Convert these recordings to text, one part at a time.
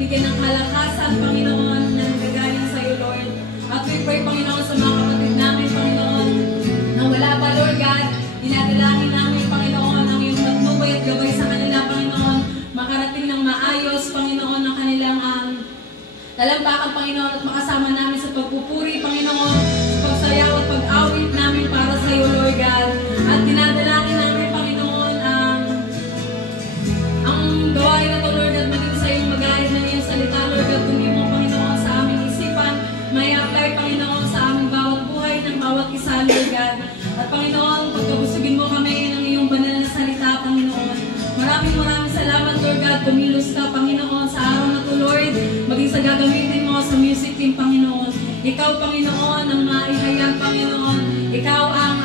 bibigyan ng kalakasan, Panginoon, na nagagaling sa iyo, Lord. At we pray, Panginoon, sa mga kapatid namin, Panginoon, na wala pa, Lord God, dinadalangin namin, Panginoon, ang iyong patnubay at gabay sa kanila, Panginoon, makarating ng maayos, Panginoon, ang kanilang talampakan, Panginoon, at makasama namin sa pagpupuri, Panginoon, sa pagsayaw at pag-awit namin para sa iyo, Lord God. At dinadalangin namin, Panginoon, ang gawain na ito, Lord, at maging sa iyong mag-ahid ng iyong salita, Lord God, kundi mo, Panginoon, sa aming isipan, may apply, Panginoon, sa aming bawat buhay ng bawat isa, Lord God. At Panginoon, pagkabusugin mo kami ng iyong banal na salita, Panginoon. Maraming salamat, Lord God, kumilos ka, Panginoon, sa araw na ito, Lord, maging sa gagamitin mo sa music team, Panginoon. Ikaw, Panginoon, ang maihayag, Panginoon. Ikaw ang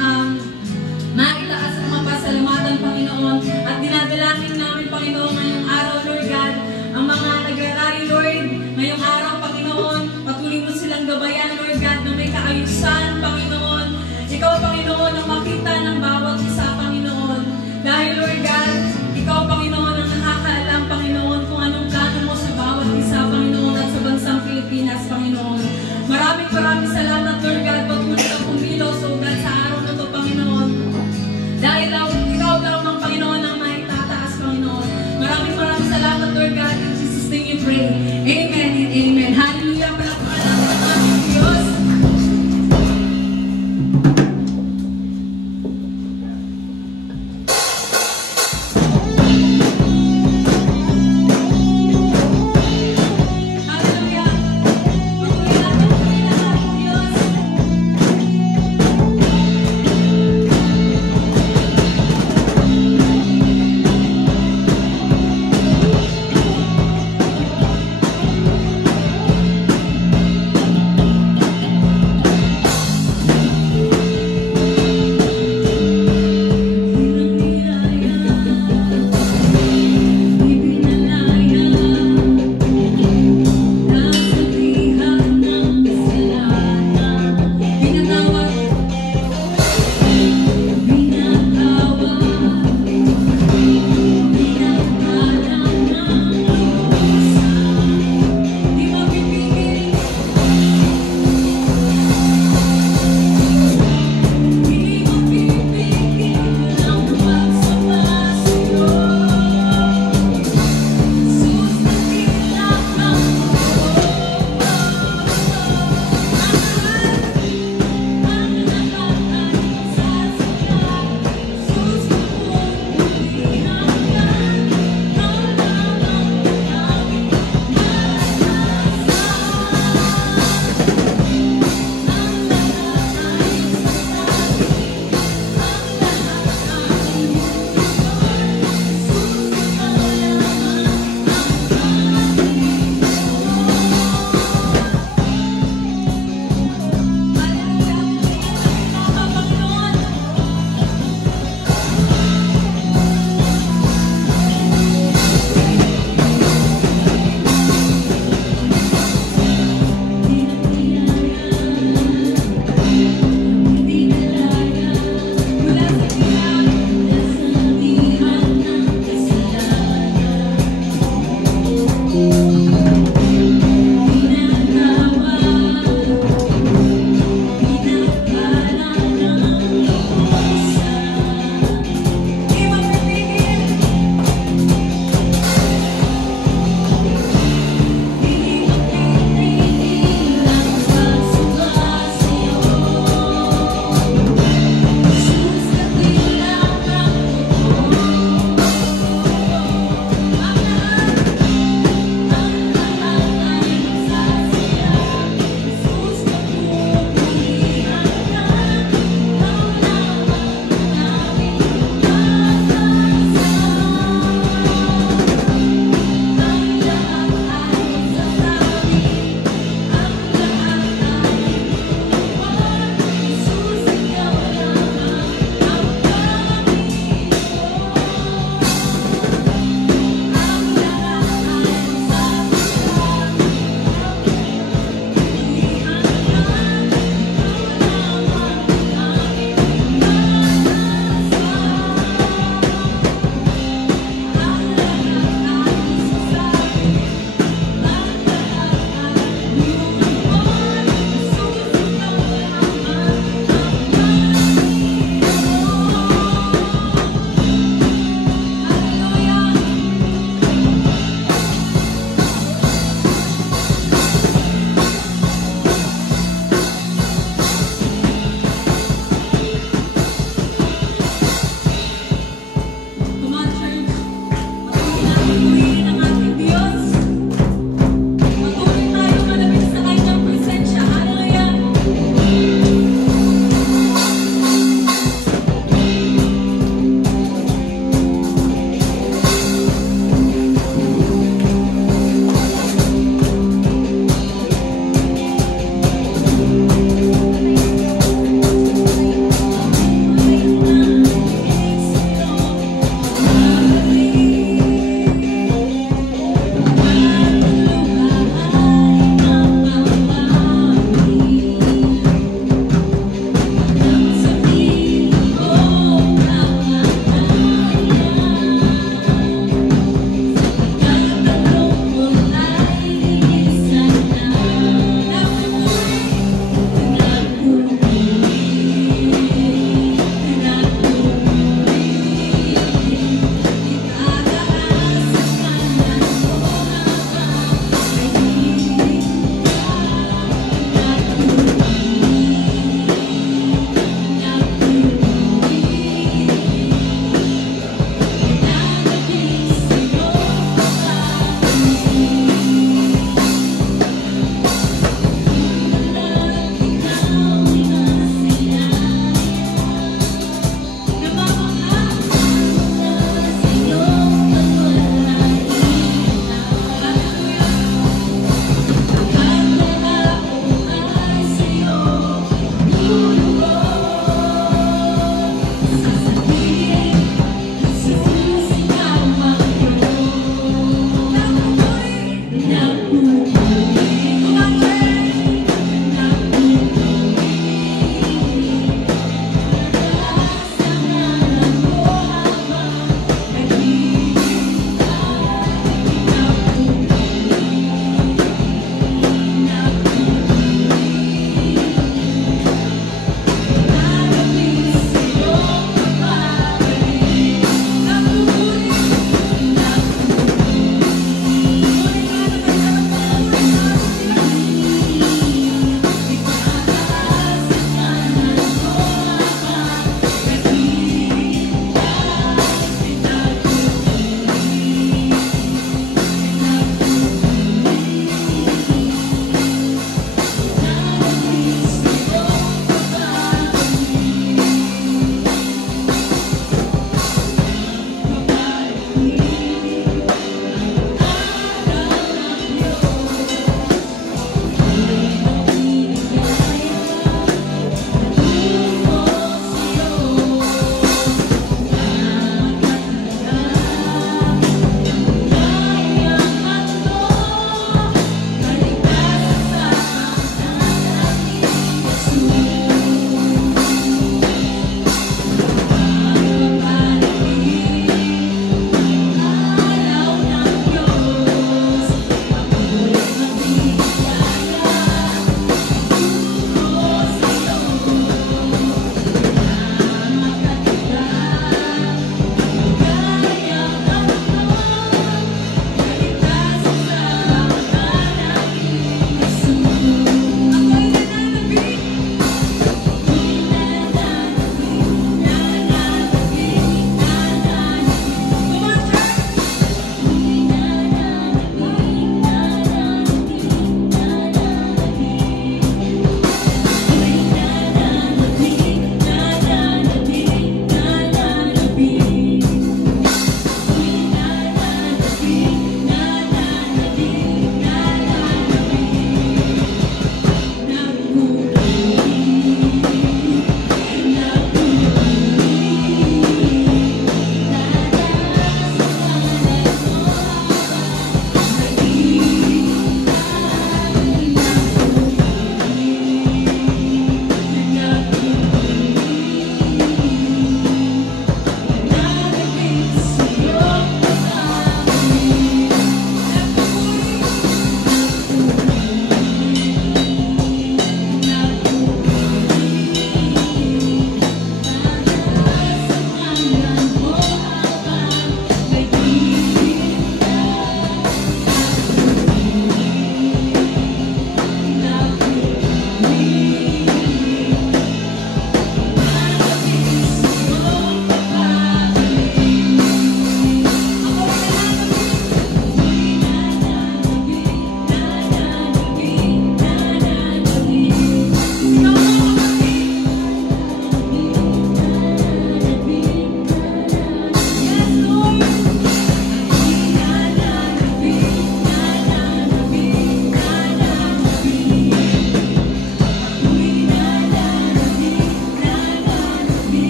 maitaas at mapasalamatan, Panginoon. At dinadalangin namin, Panginoon, ngayong araw, Lord God, ang mga nag-aaral, Lord, ngayong araw, Panginoon, patuloy mo silang gabayan, Lord God, na may kaayusan, Panginoon. Ikaw, Panginoon, ang makita ng bawat isa, Panginoon. Dahil, Lord God, ikaw, Panginoon, ang nakakaalam, Panginoon, kung anong plano mo sa bawat isa, Panginoon, at sa bansang Pilipinas, Panginoon. Maraming salamat, Lord God, patuloy ka kumilos, O God, sa araw na ito, Panginoon. Dahil ikaw lamang, Panginoon, ang maitataas, Panginoon.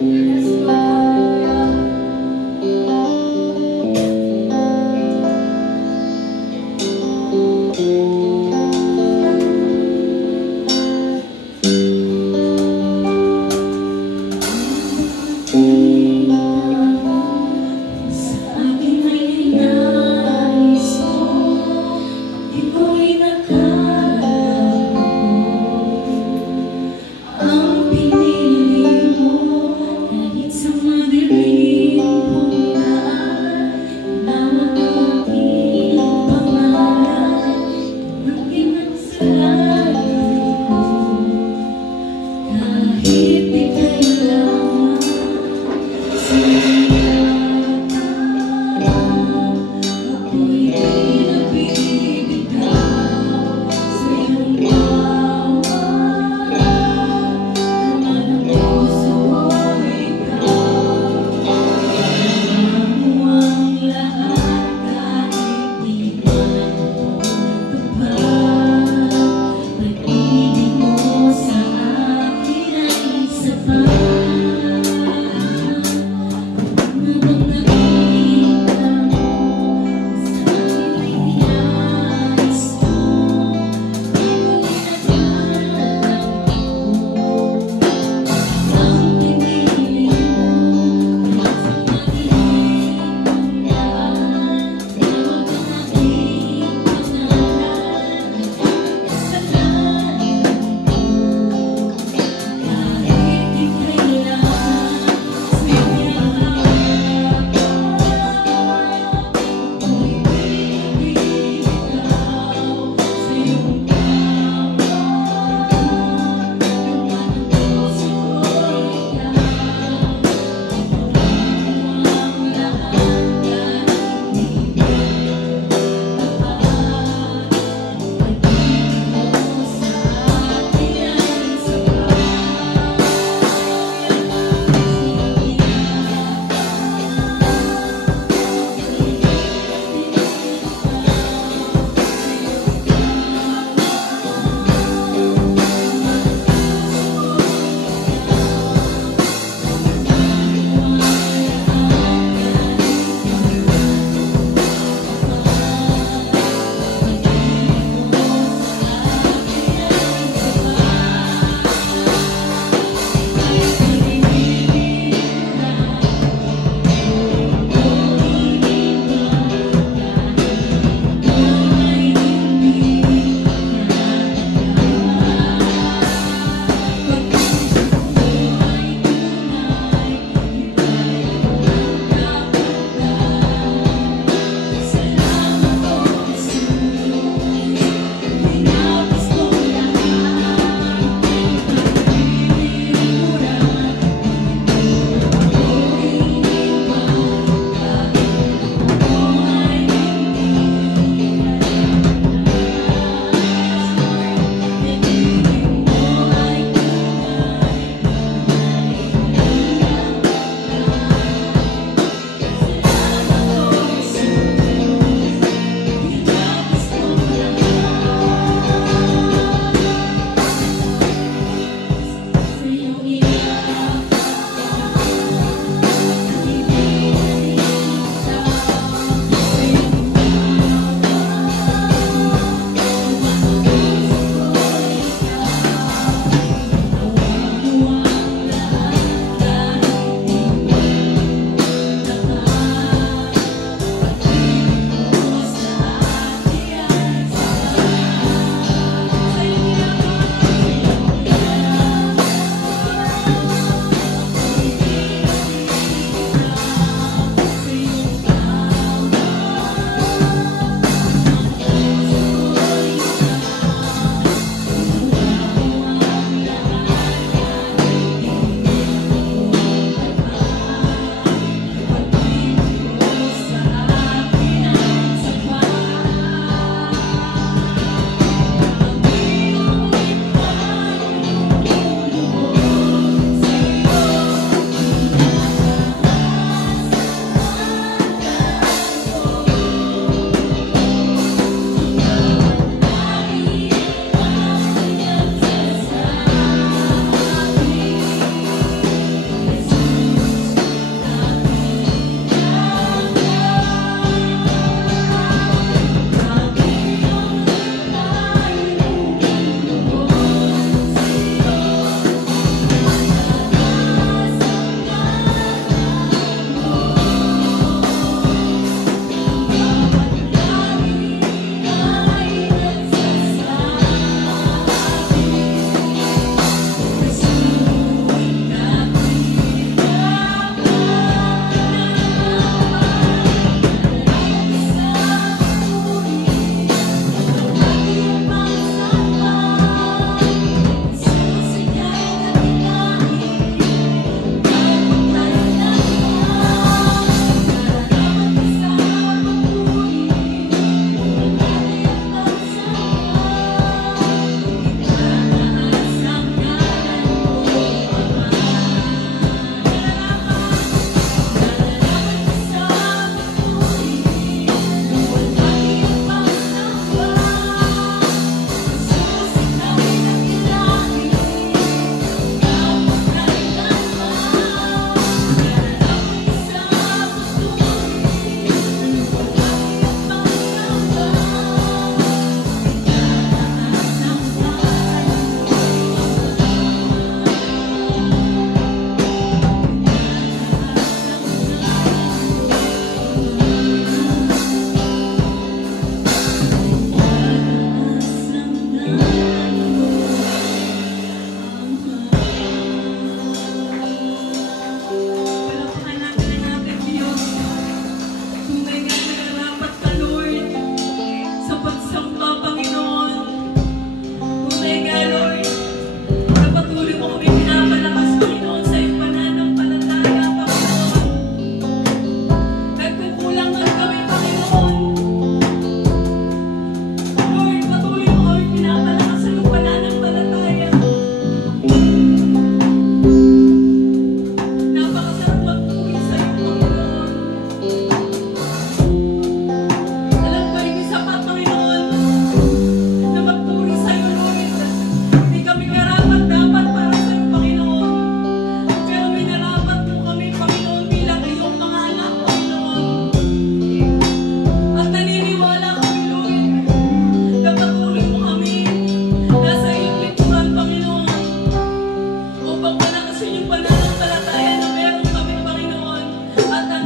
Yes, Lord. Sa akin ay nais mo, ito'y nakalago. Ang pinili mo kahit sa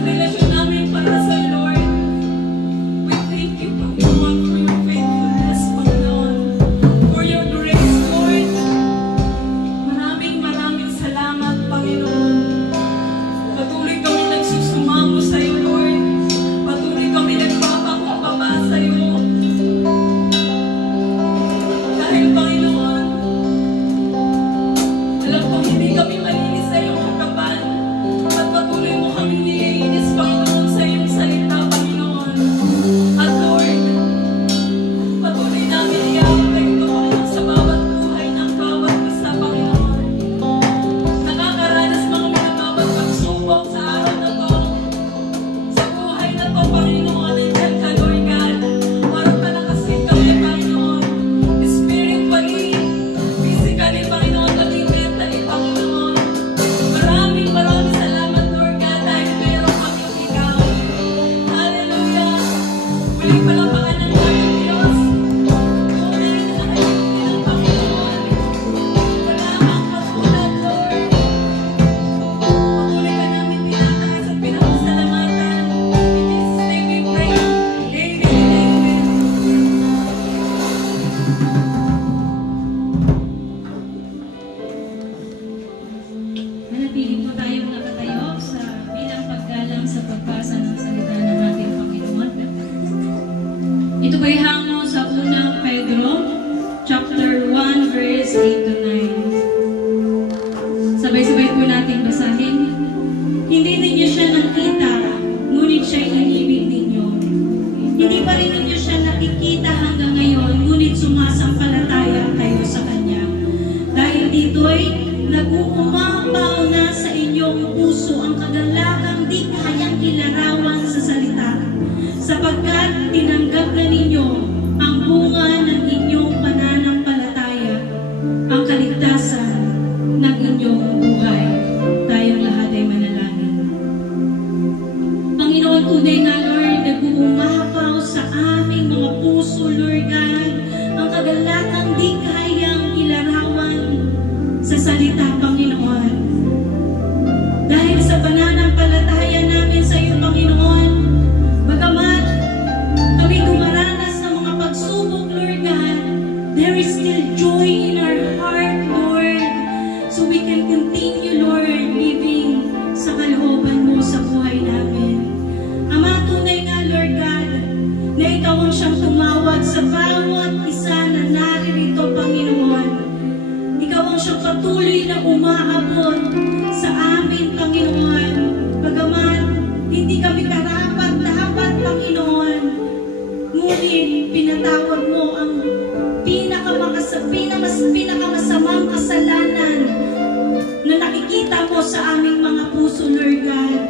relasyon namin para sa Lord. We thank you, Panginoon, for your faithfulness, Panginoon, for your grace, Lord. Maraming salamat, Panginoon. Patuloy kami nagsusumamo sa iyo, Lord. Patuloy kami nagpapakumbaba sa iyo. Dahil, Panginoon, alam kong hindi kami malinis sa iyong harapan. At patuloy mo kami nililinis, Panginoon, sa iyong salita, Panginoon. At Lord, patuloy namin iabot ito, Panginoon, sa bawat buhay ng bawat isa, Panginoon. Nakakaranas mga minabawat pagsubok sa araw na to. Sa buhay na to, Panginoon, nandiyan ka, Lord God. Para palakasin kami, Panginoon. Spiritually, physically, Panginoon, pati mentally, Panginoon. Maraming salamat, Lord God, dahil meron kaming ikaw. Hallelujah! Muling palapakan ng aming Diyos. Tunay na nakalimutin ng Panginoon. Wala kang katulad, Lord. Patuloy ka namin tinataas at pinapasalamatan. In Jesus' name we pray. Amen and amen. Manatili po tayong nakatayo sa bilang paggalang sa pagbasa ng salita ng ating Panginoon. Ito po'y hango sa unang Pedro, chapter 1, verse 8 to 9. Sabay-sabay po natin basahin. Hindi ninyo siya nakita, ngunit siya'y inibig ninyo. Hindi pa rin ninyo siya nakikita hanggang ngayon, ngunit sumasampalataya kayo sa Kanya. Dahil dito'y nag-uumapaw na sa inyong puso ang kagalagang di kayang ilarawan sa salita, sapagkat tinanggap na ninyo ang bunga ng inyong pananampalataya, ang kaligtasan ng inyong buhay. Tayong lahat ay manalangin. Panginoon, tunay na, Lord, nag-uumapaw sa aming mga puso, Lord God, ang kagalagang di kayang ilarawan sa salita, Panginoon. Dahil sa pananampalataya namin sa iyo, Panginoon, bagamat kami dumaranas ng mga pagsubok, Lord God, there is still joy in our heart, Lord, so we can continue, Lord, living sa kalooban mo sa buhay namin. Ama, tunay nga, Lord God, na ikaw ang siyang tumawag sa bawat isa na naririto, Panginoon. Ikaw ang siyang patuloy na umaabot sa amin, Panginoon. Bagaman hindi kami karapat-dapat, Panginoon, ngunit pinatawag mo ang pinakamasamang kasalanan na nakikita mo sa aming mga puso, Lord God.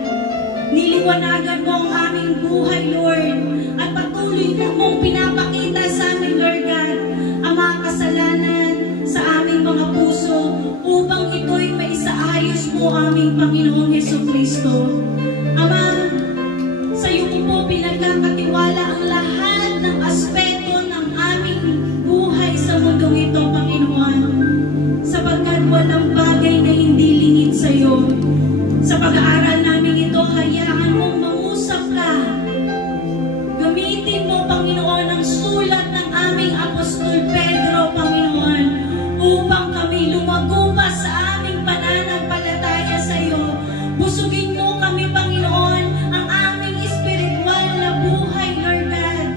Niliwanagan mo ang aming buhay, Lord, at patuloy na mong pinapakita sa amin, Lord God, ang mga kasalanan sa aming mga puso upang ito'y maisaayos mo, aming Panginoong Jesucristo. Ama, sa iyo po pinagkakatiwala ang lahat ng aspeto ng aming buhay sa mundong ito, Panginoon, sapagkat walang bagay na hindi lingid sa iyo. Sa pag-aaral namin ito, hayaan mong mangusap ka. Gamitin mo, Panginoon, ang sulat ng aming Apostol Pedro, Panginoon, upang kami lumago pa sa aming pananampalataya sa iyo. Busugin mo kami, Panginoon, ang aming espiritual na buhay, Lord God.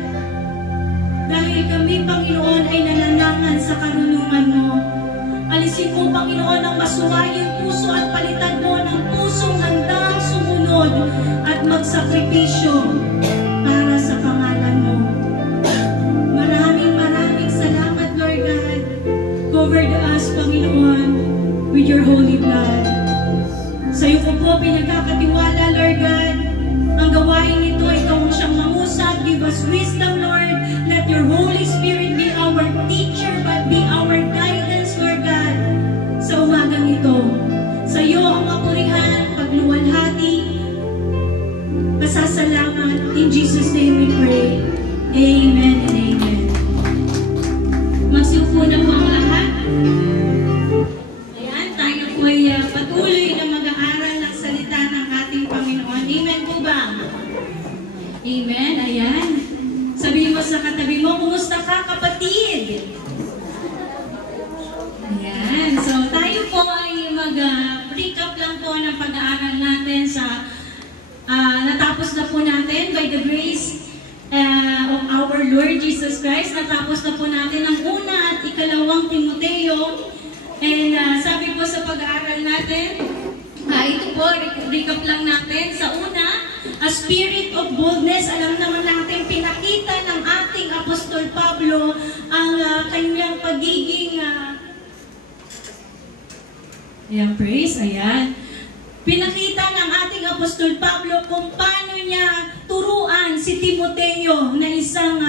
Dahil kami, Panginoon, ay nananangan sa karunungan mo. Alisin mo, Panginoon, ang masuwayang puso at palitan mo ng pusong handang sumunod at magsakripisyo para sa pangalan mo. Maraming salamat, Lord God. Cover us, Panginoon, with your holy blood. Sa iyo po pinagkakatiwala, Lord God. Ang gawain ito, ikaw ang siyang mangusap. Give us wisdom, Lord. Let your Holy Spirit be our teacher, but be our guidance, Lord God. Sa umagang ito, sa iyo ang mapurihan, pagluwalhati, pasasalamat. In Jesus' name we pray. Amen and amen. Magsiupo na po ang lahat. Ayan, tayo po ay patuloy na mag-aaral ng salita ng ating Panginoon. Amen po ba? the grace of our Lord Jesus Christ, natapos na po natin ang una at ikalawang Timoteo. And sabi po sa pag-aaral natin, ito po, recap lang natin. Sa una, a spirit of boldness. Alam naman natin, pinakita ng ating Apostol Pablo ang kanyang pagiging pinakita ng ating Apostol Pablo kung paano niya turuan si Timoteo na isang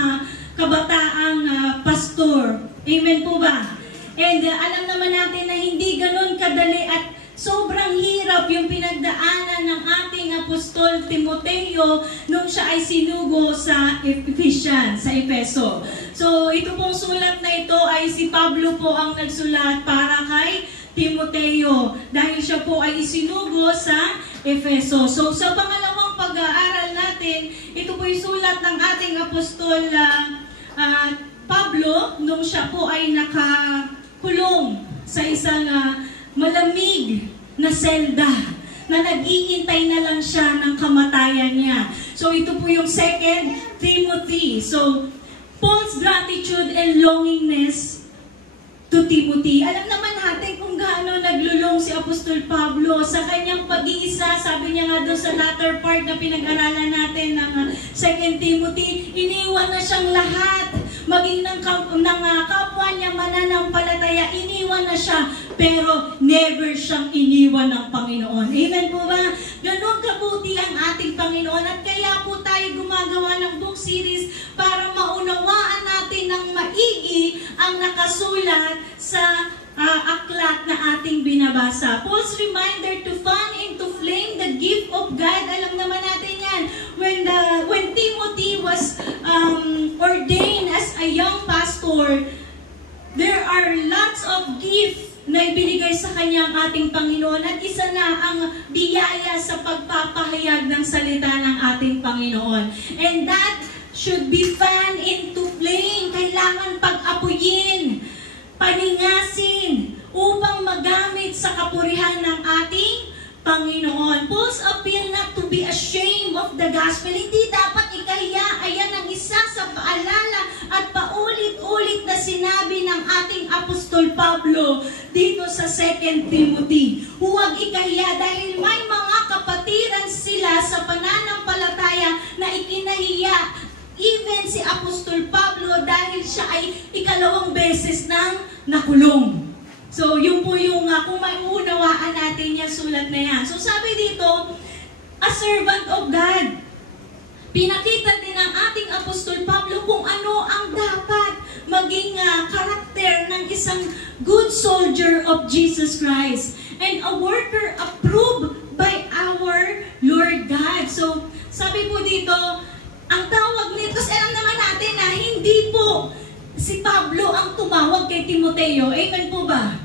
kabataang pastor. Amen po ba? And alam naman natin na hindi ganun kadali at sobrang hirap yung pinagdaanan ng ating Apostol Timoteo nung siya ay sinugo sa Ephesians, sa Efeso. So ito pong sulat na ito ay si Pablo po ang nagsulat para kay Timoteo dahil siya po ay isinugo sa Efeso. So sa pangalawang pag-aaral natin, ito po yung sulat ng ating Apostol Pablo nung siya po ay nakakulong sa isang malamig na selda na nag-iintay na lang siya ng kamatayan niya. So ito po yung 2 Timothy. So Paul's gratitude and longingness to Timothy. Alam naman natin kung gaano naglulong si Apostol Pablo sa kanyang pag-iisa. Sabi niya nga doon sa latter part na pinag-aralan natin ng 2 Timothy, iniwan na siyang lahat. Maging ng kapwa niya mananampalataya, iniwan na siya. Pero never siyang iniwan ng Panginoon. Amen po ba? Ganon kabuti ang ating Panginoon. At kaya po tayo gumagawa ng book series para maunawaan natin ng maigi ang nakasulat sa aklat na ating binabasa. Paul's reminder to fan and to flame the gift of God. Alam naman natin yan. When Timothy was ordained as a young pastor, there are lots of gifts na ibinigay sa kanyang ating Panginoon at isa na ang biyaya sa pagpapahayag ng salita ng ating Panginoon. And that should be fanned into flame. Kailangan pag-apuyin, paningasin, upang magamit sa kapurihan ng ating Panginoon. Paul's appeal not to be ashamed of the gospel. Hindi dapat ikahiya. Ayan ang isa sa paalala at paulit-ulit na sinabi ng ating Apostol Pablo dito sa 2 Timothy. Huwag ikahiya dahil may mga kapatiran sila sa pananampalataya na ikinahiya. Even si Apostol Pablo dahil siya ay ikalawang beses nang nakulong. So, yun po yung kung maiunawaan natin yung sulat na yan. So, sabi dito, a servant of God. Pinakita din ng ating Apostol Pablo kung ano ang dapat maging karakter ng isang good soldier of Jesus Christ. And a worker approved by our Lord God. So, sabi po dito, ang tawag nito, kasi alam naman natin na hindi po si Pablo ang tumawag kay Timoteo. Amen po ba?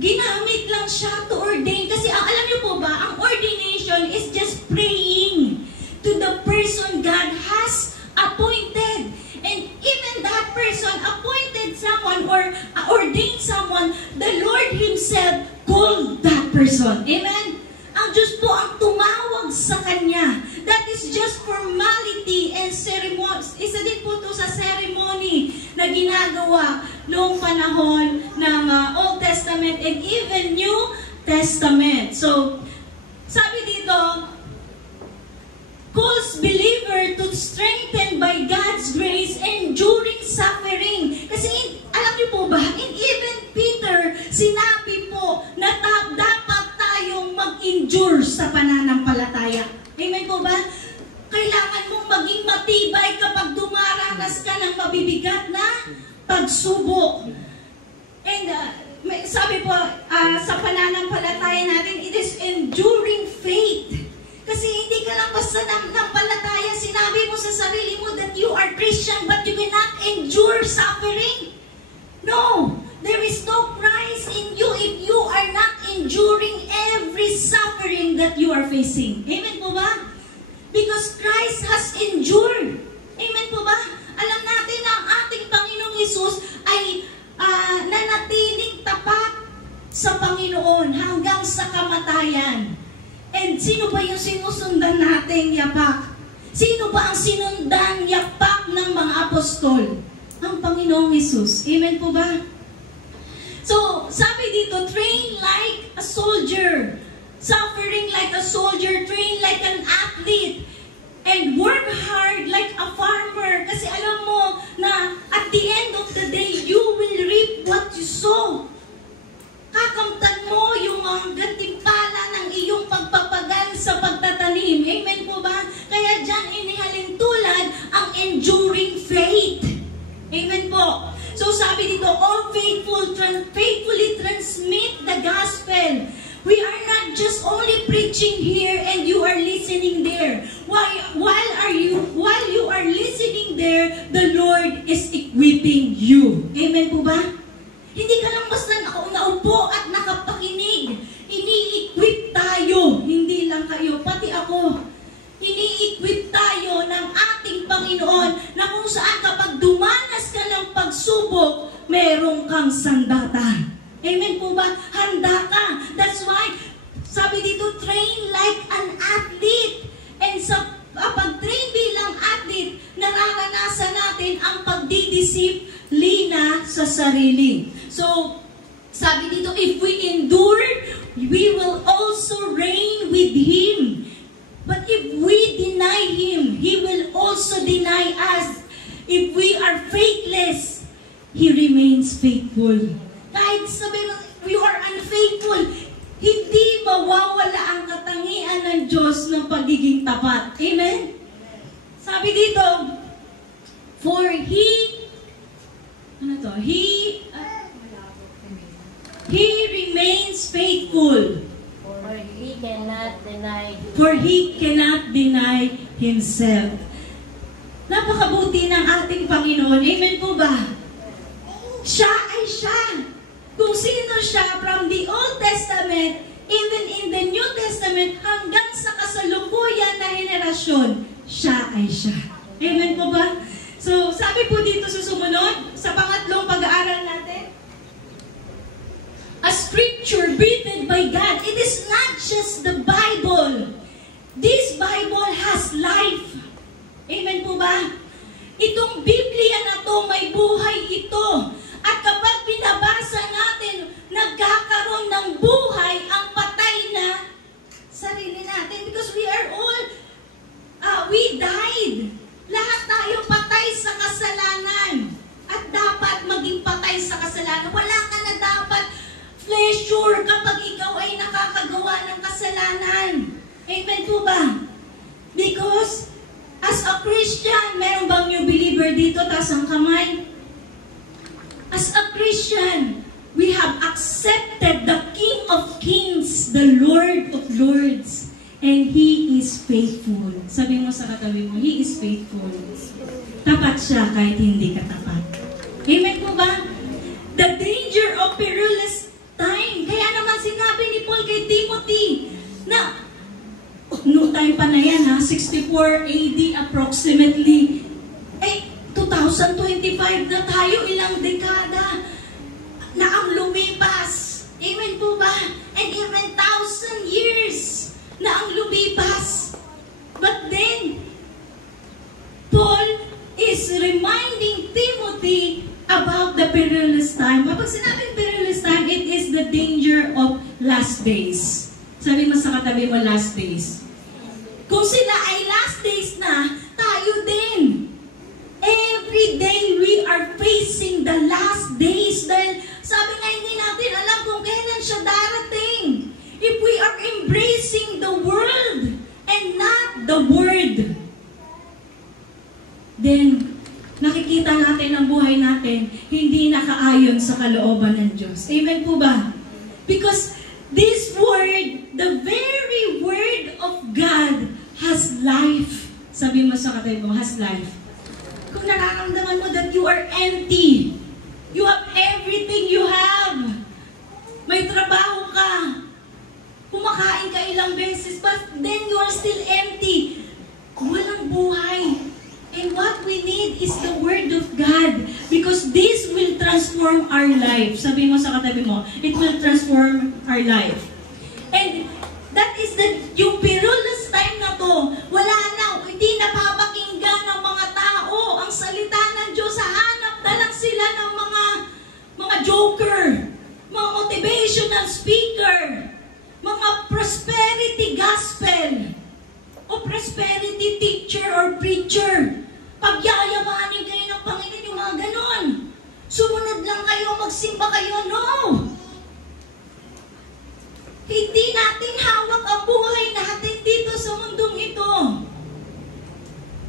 Ginamit lang siya to ordain. Kasi alam niyo po ba, ang ordination is just praying to the person God has appointed. And even that person appointed someone or ordained someone, the Lord Himself called that person. Amen? Ang Diyos po ang tumawag sa Kanya. That is just formality and ceremony. Isa din po ito sa ceremony na ginagawa noong panahon ng Old Testament and even New Testament. So, sabi dito, calls believer to strengthen by God's grace enduring suffering. Kasi alam niyo po ba, in even Peter, sinabi po na dapat tayong mag-endure sa pananampalataya. Amen po ba? Kailangan mong maging matibay kapag dumaranas ka ng mabibigat na pagsubok. And sabi po, sa pananampalataya natin, it is enduring faith. Kasi hindi ka lang basta nampalataya, sinabi mo sa sarili mo that you are Christian but you cannot endure suffering. No! There is no Christ in you if you are not enduring every suffering that you are facing. Amen po ba? Because Christ has endured. Amen po ba? Alam natin na ang ating Panginoong Hesus ay nanatiling tapat sa Panginoon hanggang sa kamatayan. And sino ba yung sinusundan nating yapak? Sino ba ang sinundan yapak ng mga apostol? Ang Panginoong Hesus. Amen po ba? So, sabi dito, train like a soldier, suffering like a soldier, train like an athlete, and work hard like a farmer. Kasi alam mo na at the end of the day, you will reap what you sow. Kakamtan mo yung mga gantimpala ng iyong pagpapagal sa pagtatanim. Amen po ba? Kaya dyan inihalin tulad ang enduring faith. Amen po. So sabi dito, all faithfully transmit the gospel. We are not just only preaching here and you are listening there. While you are listening there, the Lord is equipping you. Amen po ba? Hindi ka lang basta naupo at nakapakinig. Ini-equip tayo. Hindi lang kayo, pati ako. Ini-equip tayo ng ating Panginoon na kung saan kapag dumanas ka ng pagsubok, merong kang sandata. Amen po ba? Handa ka. That's why, sabi dito, train like an athlete. And sa pag-train bilang athlete, nararanasan natin ang pagdidisiplina sa sarili. So, sabi dito, if we endure, we will also reign with Him. But if we deny Him, He will also deny us. If we are faithless, He remains faithful. Kahit sabihin, we are unfaithful, hindi mawawala ang katangian ng Diyos ng pagiging tapat. Amen? Sabi dito, for He remains faithful. For He cannot deny Himself. Napakabuti ng ating Panginoon. Amen po ba? Siya ay siya. Kung sino siya from the Old Testament, even in the New Testament, hanggang sa kasalukuyan na henerasyon, siya ay siya. Amen po ba? So, sabi po dito sa sumunod, sa pangatlong pag-aaral natin, a scripture written by God. It is not just the Bible. This Bible has life. Amen po ba? Itong Biblia na to, may buhay ito. At kapag binabasa natin, nagkakaroon ng buhay ang patay na sarili natin. Because we are all, we died. Lahat tayo patay sa kasalanan. At dapat maging patay sa kasalanan. Wala ka na dapat pleasure kapag ikaw ay nakakagawa ng kasalanan. Amen po ba? Because, as a Christian, meron bang new believer dito? Taas ang kamay. As a Christian, we have accepted the King of Kings, the Lord of Lords, and He is faithful. Sabi mo sa katabi mo, He is faithful. Tapat siya kahit hindi ka tapat. Amen po ba? The danger of perilous time. Kaya naman sinabi ni Paul kay Timothy na noong time pa na yan, 64 AD approximately, 2025 na tayo, ilang dekada na ang lumipas. Amen po ba? And even 1,000 years na ang lumipas. But then, Paul is reminding Timothy about the perilous time. Kapag sinabing perilous time, it is the danger of last days. Sabi mo sa katabi mo, last days. Kung sila ay last days na, tayo din. Every day we are facing the last days. Dahil sabi nga hindi natin alam kung kailan siya darating. If we are embracing the world and not the word, then nakikita natin ang buhay natin hindi nakaayon sa kalooban ng Diyos. Amen po ba? Because this word, the very word of God, has life. Sabi mo sa katabi mo, has life. Kung nararamdaman mo that you are empty, you have everything you have, may trabaho ka, kumakain ka ilang beses, but then you are still empty, walang buhay. And what we need is the Word of God, because this will transform our life. Sabi mo sa katabi mo, it will transform our life. And that is yung perilous time na to, wala na, hindi na pa teacher or preacher. Pagyayamanin kayo ng Panginoon, yung mga ganon. Sumunod lang kayo, magsimba kayo. No! Hindi natin hawak ang buhay natin dito sa mundong ito.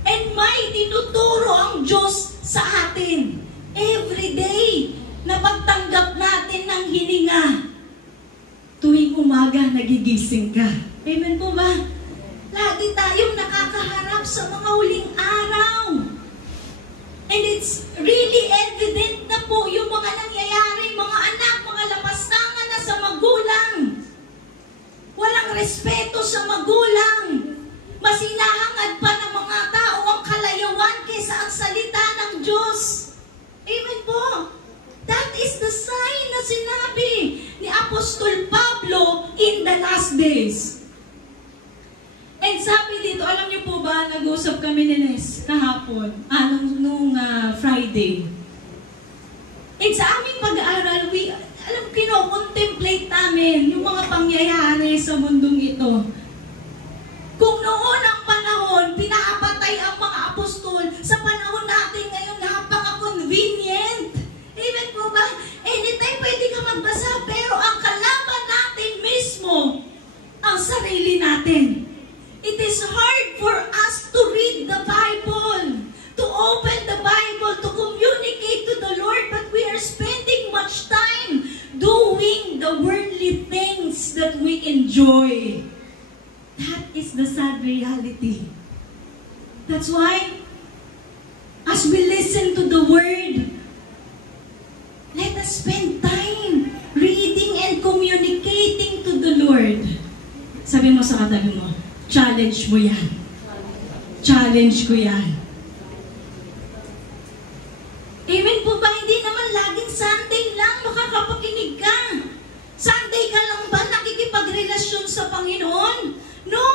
And may tinuturo ang Diyos sa atin. Every day, na pagtanggap natin ng hininga. Tuwing umaga, nagigising ka. Amen po ba? Lagi tayong nakakaharap sa mga huling araw. And it's really evident na po yung mga nangyayari, mga anak, mga lapastangan na sa magulang. Walang respeto sa magulang. Mas hinahangad pa ng mga tao ang kalayawan kaysa ang salita ng Diyos. Amen po. That is the sign na sinabi ni Apostol Pablo in the last days. And sabi dito, alam niyo po ba, nag-usap kami ni Nes kahapon, nung Friday. And sa aming pag-aaral, kino-contemplate namin yung mga pangyayari sa mundong ito. Kung noon ang panahon, pinapatay ang mga apostol, sa panahon natin ngayon, napaka-convenient. Amen po ba? Anytime pwede ka magbasa, pero ang kalaban natin mismo, ang sarili natin. It is hard for us to read the Bible, to open the Bible, to communicate to the Lord, but we are spending much time doing the worldly things that we enjoy. That is the sad reality. That's why, as we listen to the Word, let us spend time reading and communicating to the Lord. Sabi mo sa katabi mo, challenge mo yan. Challenge ko yan. Amen po ba? Hindi naman laging Sunday lang makakapakinig ka. Sunday ka lang ba nakikipagrelasyon sa Panginoon? No!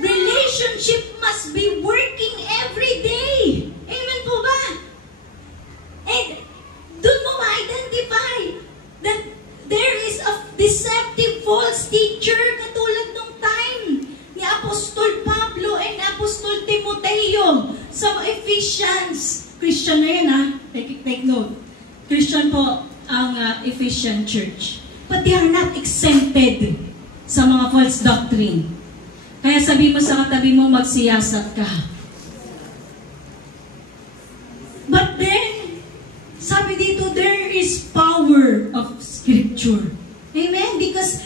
Relationship must be working every day. Amen po ba? And doon mo ma-identify that there is a deceptive false teacher katulad nung time ni Apostol Pablo and Apostol Timoteo sa Ephesians. Christian na yun ha? Take note. Christian po ang Ephesian church. But they are not exempted sa mga false doctrine. Kaya sabi mo sa katabi mo, magsiyasat ka. But then, sabi dito, there is power of Scripture. Amen? Because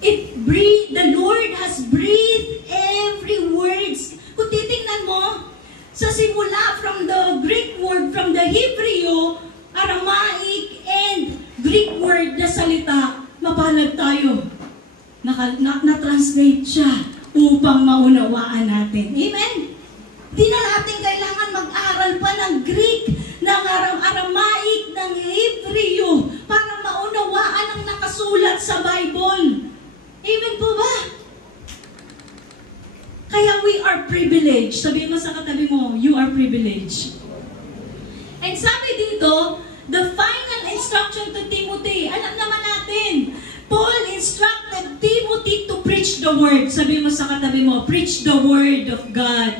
the Lord has breathed every words. Kung titingnan mo, sa simula from the Greek word, from the Hebrew, Aramaic, and Greek word na salita, mapalag tayo. Na-translate siya upang maunawaan natin. Amen? Di na natin kailangan mag-aral pa ng Greek, ng Aramaic, ng Hebrew, para maunawaan ang nakasulat sa Bible. Amen po ba? Kaya we are privileged. Sabihin mo sa katabi mo, you are privileged. And sabi dito, the final instruction to Timothy, alam naman natin, Paul instructed Timothy to preach the word. Sabi mo sa katabi mo, preach the word of God.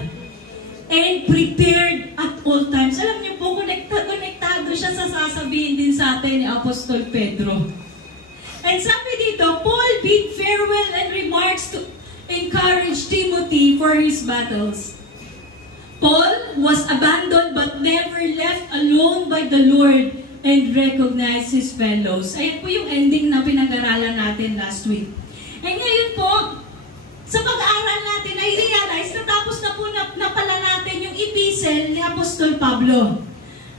And prepared at all times. Alam niyo po, konektado siya sa sasabihin din sa atin ni Apostol Pedro. And sabi dito, Paul bid farewell and remarks to encourage Timothy for his battles. Paul was abandoned but never left alone by the Lord and recognized his fellows. Ayan po yung ending na pinag-aralan natin last week. And ngayon po, sa pag-aaral natin, ay realize na tapos na po na pala natin yung epistle ni Apostol Pablo.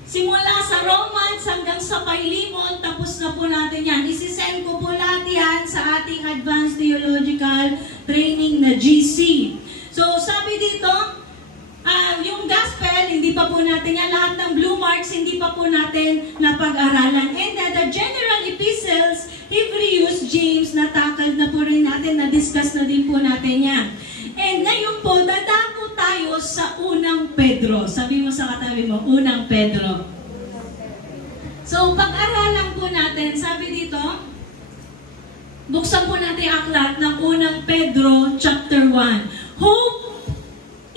Simula sa Romans hanggang sa Philemon, tapos na po natin yan. Isisend ko po lahat yan sa ating Advanced Theological Training na GC. So, sabi dito, yung gospel, hindi pa po natin yan. Lahat ng blue marks, hindi pa po natin napag-aralan. And the general epistles, Hebrews, James, natakal na po rin natin, na-discuss na din po natin yan. And ngayon po, dadako tayo sa unang Pedro. Sabi mo sa katabi mo, unang Pedro. So, pag-aralan po natin, sabi dito, buksan po natin ang aklat ng unang Pedro, chapter 1. Hope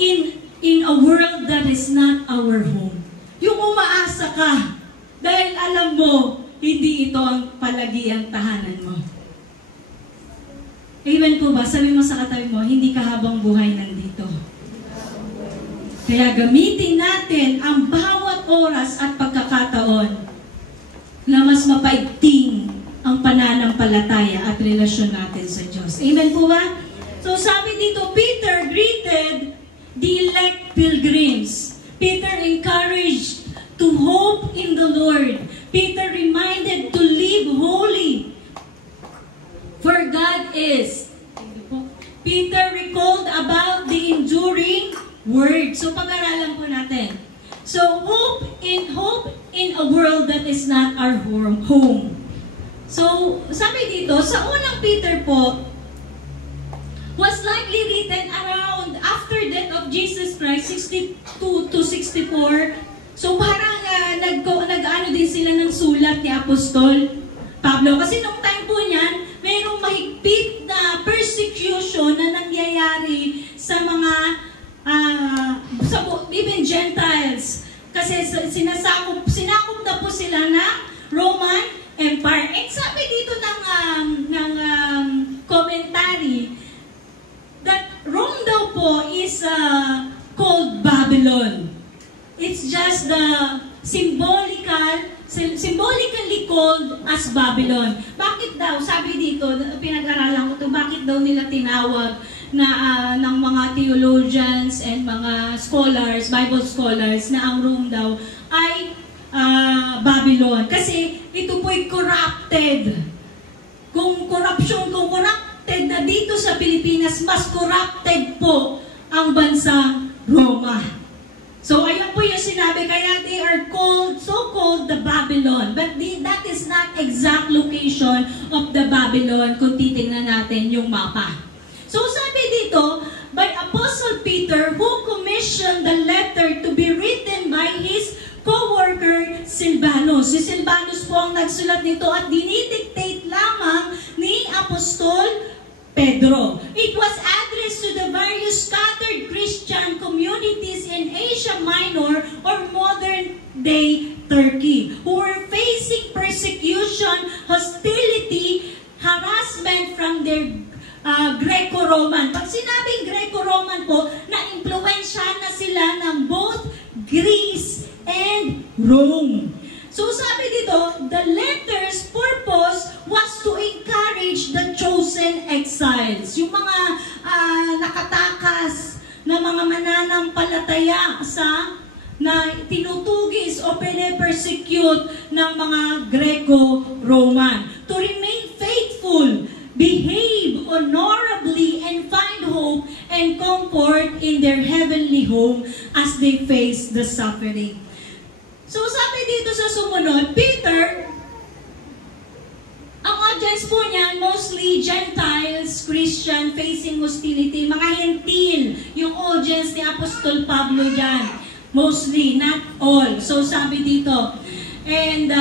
in a world that is not our home. Yung umaasa ka dahil alam mo, hindi ito ang palagiang tahanan mo. Amen po ba? Sabi mo sa katabi mo, hindi ka habang buhay nandito. Kaya gamitin natin ang bawat oras at pagkakataon na mas mapaigting ang pananampalataya at relasyon natin sa Diyos. Amen po ba? So sabi dito, Peter greeted the elect pilgrims. Peter encouraged to hope in the Lord. Peter reminded to live holy. For God is. Peter recalled about the enduring word. So pag-aralan po natin. So hope in a world that is not our home. So sabi dito, sa unang Peter po, was likely written around after death of Jesus Christ, 62 to 64. So parang nag-ano din sila ng sulat ni Apostol Pablo. Kasi nung time po niyan, mayroong mahigpit na persecution na nangyayari sa mga even Gentiles. Kasi sinakop na po sila ng Roman Empire. And sabi dito ng commentary that Rome daw po is called Babylon. It's just the symbolically called as Babylon. Bakit daw? Sabi dito, pinag-aralan ko to, bakit daw nila tinawag na ng mga theologians and mga scholars, Bible scholars, na ang Rome daw ay Babylon. Kasi ito po'y corrupted. Kung corrupted na dito sa Pilipinas, mas corrupted po ang bansang Roma. So, ayan po yung sinabi, kaya they are so-called the Babylon. But that is not exact location of the Babylon kung titingnan natin yung mapa. So, sabi dito, by Apostle Peter, who commissioned the letter to be written by his co-worker Silvanus. Si Silvanus po ang nagsulat nito at dinidictate lamang ni Apostol Pedro. It was addressed to the various scattered Christian communities in Asia Minor or modern-day Turkey who were facing persecution, hostility, harassment from their Greco-Roman. Pag sinabing Greco-Roman po, na-impluensyahan na sila ng both Greece and Rome. So sabi dito, the letter's purpose was to encourage the chosen exiles. Yung mga nakatakas na mga mananampalataya na tinutugis o pine-persecute ng mga Greco-Roman. To remain faithful, behave honorably, and find hope and comfort in their heavenly home as they face the suffering. So sabi dito sa sumunod, Peter, ang audience po niyan, mostly Gentiles, Christian, facing hostility, mga hentil, yung audience ni Apostol Pablo dyan. Mostly, not all. So sabi dito, and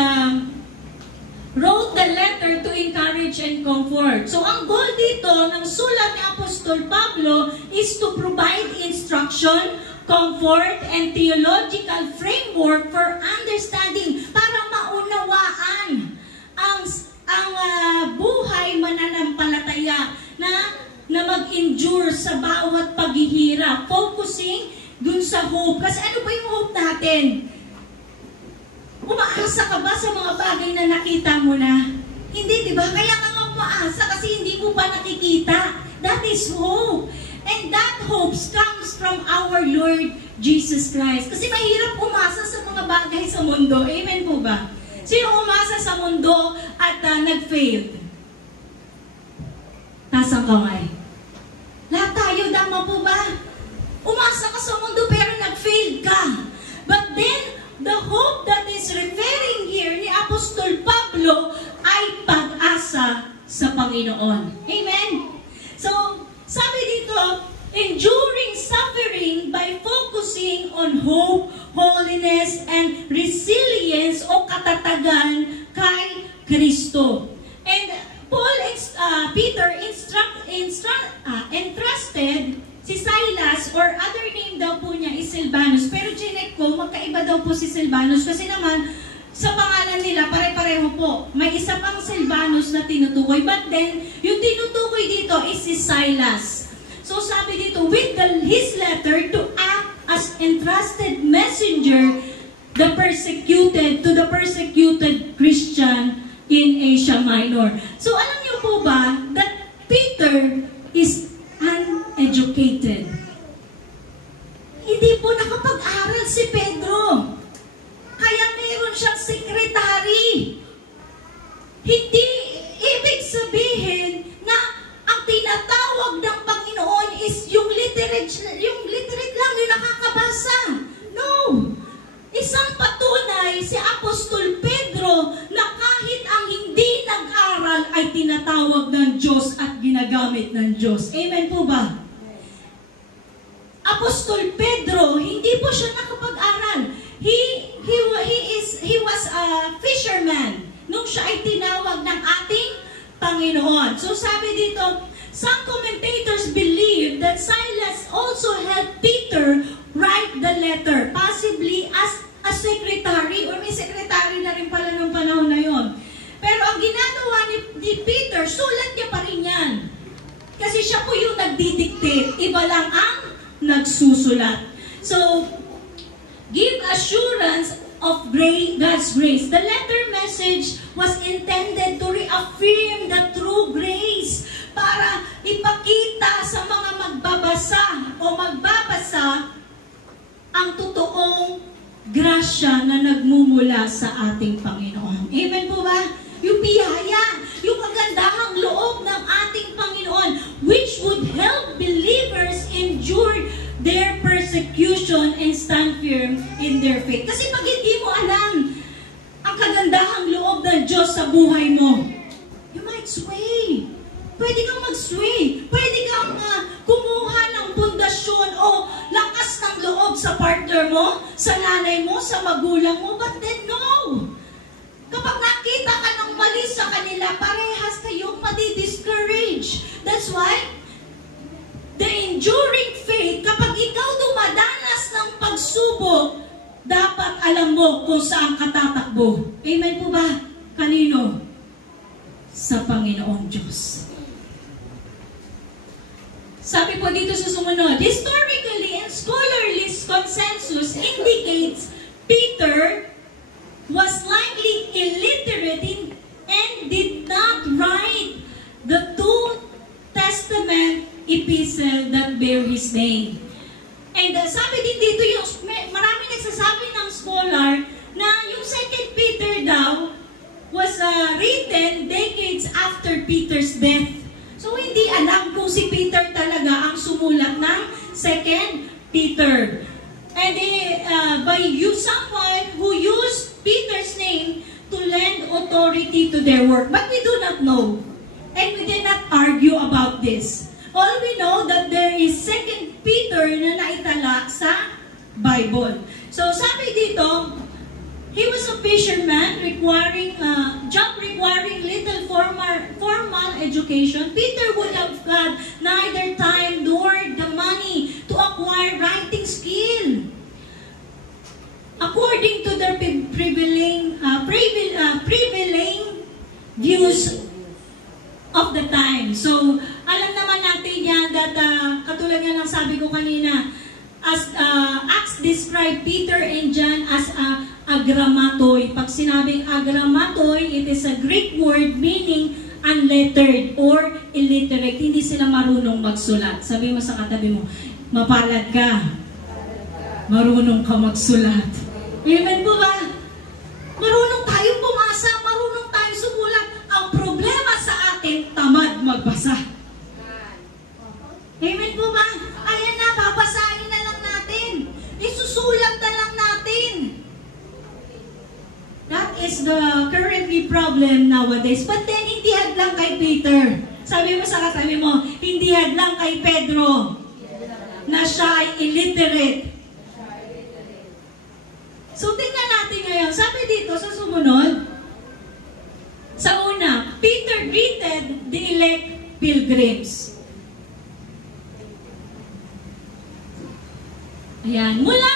wrote the letter to encourage and comfort. So ang goal dito ng sulat ni Apostol Pablo is to provide instruction, comfort, and theological framework for understanding para maunawaan ang buhay mananampalataya na mag-endure sa bawat paghihirap, focusing dun sa hope. Kasi ano ba yung hope natin? Umaasa ka ba sa mga bagay na nakita mo na? Hindi, di ba? Kaya ka umaasa kasi hindi mo pa nakikita. That is hope. And that hope comes from our Lord Jesus Christ. Kasi mahirap umasa sa mga bagay sa mundo. Amen po ba? Sino umasa sa mundo at nag-fail? Taas ang kamay. Lahat tayo, tama po ba? Umasa ka sa mundo pero nag-fail ka. But then, the hope that is referring here ni Apostol Pablo ay pag-asa sa Panginoon. Amen? So, sabi dito, enduring suffering by focusing on hope, holiness, and resilience o katatagan kay Kristo. And Peter entrusted Si Silas, or other name daw po niya is Silvanus. Pero chinek ko, magkaiba daw po si Silvanus kasi naman, sa pangalan nila, pare-pareho po. May isa pang Silvanus na tinutukoy. But then, yung tinutukoy dito is si Silas. So sabi dito, with his letter to act as entrusted messenger to the persecuted Christian in Asia Minor. So alam niyo po ba that Peter is uneducated? Hindi po nakapag-aral si Pedro. Kaya meron siyang sekretary. Hindi ibig sabihin na ang tinatawag ng Panginoon is yung literate lang yung nakakabasa. No! Isang patunay si Apostol Pedro na kahit ang hindi nag-aral ay tinatawag ng Diyos at ginagamit ng Diyos. Amen po ba? Apostol Pedro, hindi po siya nakapag-aral. He was a fisherman nung siya ay tinawag ng ating Panginoon. So sabi dito, some commentators believe that Silas also helped Peter write the letter, possibly as a secretary, or may secretary na rin pala nung panahon na yon. Pero ang ginagawa ni Peter, sulat niya pa rin yan. Kasi siya po yung nagdidictate, iba lang ang nagsusulat. So, give assurance of God's grace. The letter message was intended to reaffirm the true grace para ipakita sa mga magbabasa o magbabasa ang totoong grasya na nagmumula sa ating Panginoon. Amen po ba? Yung biyaya, yung kagandahang loob ng ating Panginoon, which would help believers endure their persecution and stand firm in their faith. Kasi pag hindi mo alam ang kagandahang loob ng Diyos sa buhay mo, you might sway. Pwede kang mag-sway. Pwede kang kumuha ng pundasyon o lakas ng loob sa partner mo, sa nanay mo, sa magulang mo. But then no! Kapag nakita ka ng mali sa kanila, parehas kayong madi-discourage. That's why the enduring faith, kapag ikaw dumadanas ng pagsubok, dapat alam mo kung saan ka tatakbo. Amen po ba? Kanino? Sa Panginoong Diyos. Sabi po dito sa sumunod, historically and scholarly consensus indicates Peter was likely illiterate and did not write the two Testament epistle that bear his name. And sabi din dito, marami nagsasabi ng scholar na yung 2 Peter daw was written decades after Peter's death. So hindi alam kung si Peter talaga ang sumulat ng 2 Peter. And by someone who used Peter's name to lend authority to their work. But we do not know. And we did not argue about this. All we know that there is 2 Peter na naitala sa Bible. So sabi dito, he was a fisherman requiring little formal education. Peter would have got neither time nor the money to acquire writing skill. According to their prevailing views of the time. So, alam naman natin yan that katulad nga ng sabi ko kanina, as Acts describe Peter and John as agramatoy. Pag sinabing agramatoy, it is a Greek word meaning unlettered or illiterate. Hindi sila marunong magsulat. Sabi mo sa katabi mo, mapalad ka. Marunong ka magsulat. Amen po ba? Marunong tayong bumasa, marunong tayong sumulat. Ang problema sa atin, tamad magbasa. Amen po ba? Ayan na, babasahin na lang natin. Isusulat na lang natin. That is the currently problem nowadays. But then, hindi hadlang kay Peter. Sabi mo sa katabi mo, hindi hadlang kay Pedro na siya ay illiterate. So, tingnan natin ngayon. Sabi dito sa sumunod, sa una, Peter greeted the elect pilgrims. Ayan, mula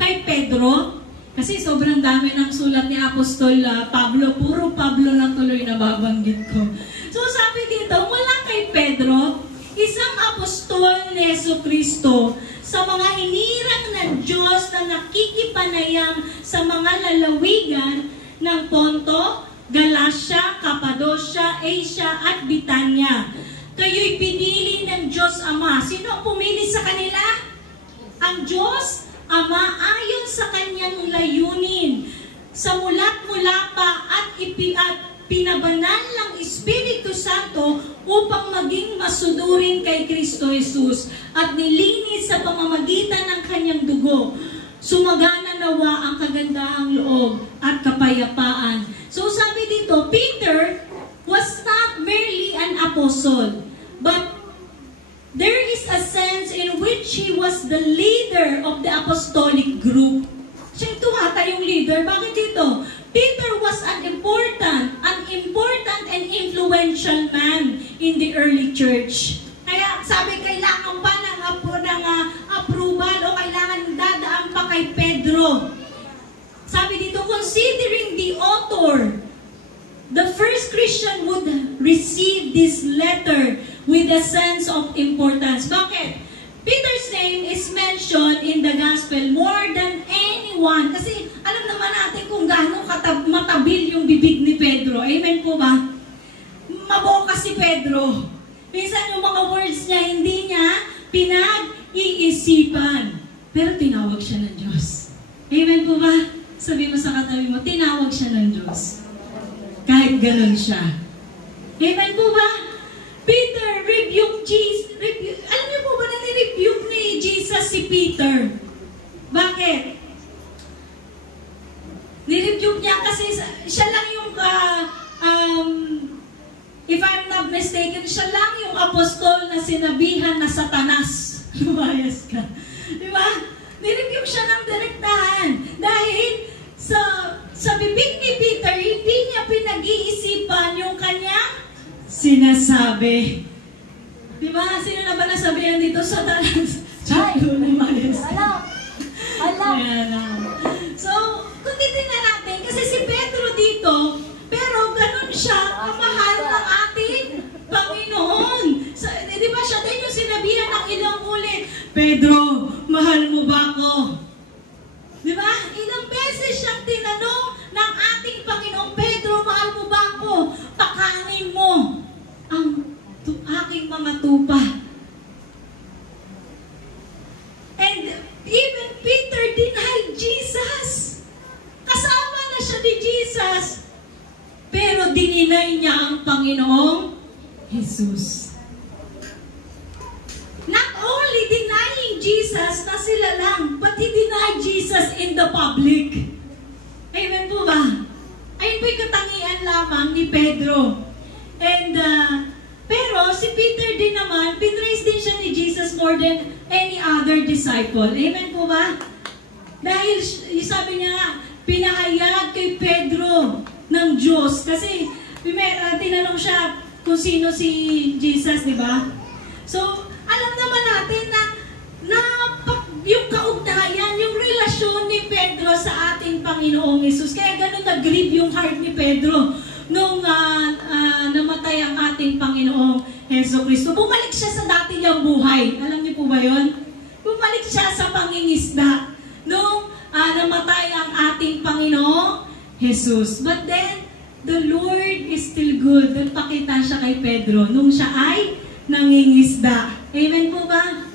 kay Pedro, kasi sobrang dami ng sulat ni Apostol Pablo, puro Pablo lang tuloy na babanggit ko. So sabi dito, mula kay Pedro, isang apostol ni Jesucristo, sa mga hinirang ng Diyos na nakikipanayam sa mga lalawigan ng Ponto, Galacia, Cappadocia, Asia at Bitanya. Kayo'y pinili ng Diyos Ama. Sino ang pumili sa kanila? Ang Diyos Ama ayon sa kanyang layunin. Sa mulat-mula pa at pinabanal ng Espiritu Santo upang maging masunurin kay Kristo Jesus at nilinis sa pamamagitan ng kanyang dugo. Sumagana nawa ang kagandahang loob at kapayapaan. So sabi dito, Peter was not merely an apostle, but there is a sense in which he was the leader of the apostolic group. Siya ata yung leader. Bakit dito? Peter was an important and influential man in the early church. Kaya sabi, kailangan pa ng approval o kailangan dadaan pa kay Pedro. Sabi dito, considering the author, the first Christian would receive this letter with a sense of importance. Bakit? Peter's name is mentioned in the gospel more than anyone. Kasi alam naman natin kung gaano matabil yung bibig ni Pedro. Amen po ba? Maboka si Pedro. Minsan yung mga words niya, hindi niya pinag-iisipan. Pero tinawag siya ng Diyos. Amen po ba? Sabi mo sa katabi mo, tinawag siya ng Diyos. Kahit ganun siya. Amen po ba? Peter rebuked Jesus. Alam niyo po ba na ni-rebuke ni Jesus si Peter? Bakit? Ni-rebuke niya kasi siya lang yung, if I'm not mistaken, siya lang yung apostol na sinabihan na Satanas. Lumayas ka. Di ba? Ni-rebuke siya ng direktahan. Dahil sa bibig ni Peter, hindi niya pinag-iisipan yung kanyang sinasabi. Diba? Sino na ba nasabihan dito? Satanas. Ay! Lumayas. Alam! Alam! So, kung titignan natin, kasi si Pedro dito, pero ganun siya, kamahal ng ating Panginoon. Di ba siya din yung sinabihan ng ilang ulit, Pedro, mahal mo ba ako? Di ba? Ilang beses siyang tinanong ng ating Panginoon, Pedro, mahal mo ba ako? Pakanin mo ang aking mga tupa. And even Peter denied Jesus. Kasama na siya ni Jesus. Pero dininay niya ang Panginoong Jesus. Not only denying Jesus na sila lang, but he denied Jesus in the public. Amen po ba? Ayun po yung katangian lamang ni Pedro. And, pero si Peter din naman, pinraise din siya ni Jesus more than any other disciple. Amen po ba? Dahil, sabi niya, pinahayag kay Pedro ng Diyos. Kasi, tinanong siya kung sino si Jesus, di ba? So, alam naman natin na yung kaugnayan, yung relasyon ni Pedro sa ating Panginoong Jesus. Kaya ganun nag-grieve yung heart ni Pedro nung namatay ang ating Panginoong Jesucristo. Bumalik siya sa dati niyang buhay. Alam niyo po ba yun? Bumalik siya sa pangingisda nung namatay ang ating Panginoong Jesus. But then, the Lord is still good. Nagpakita siya kay Pedro nung siya ay nangingisda. Amen po ba?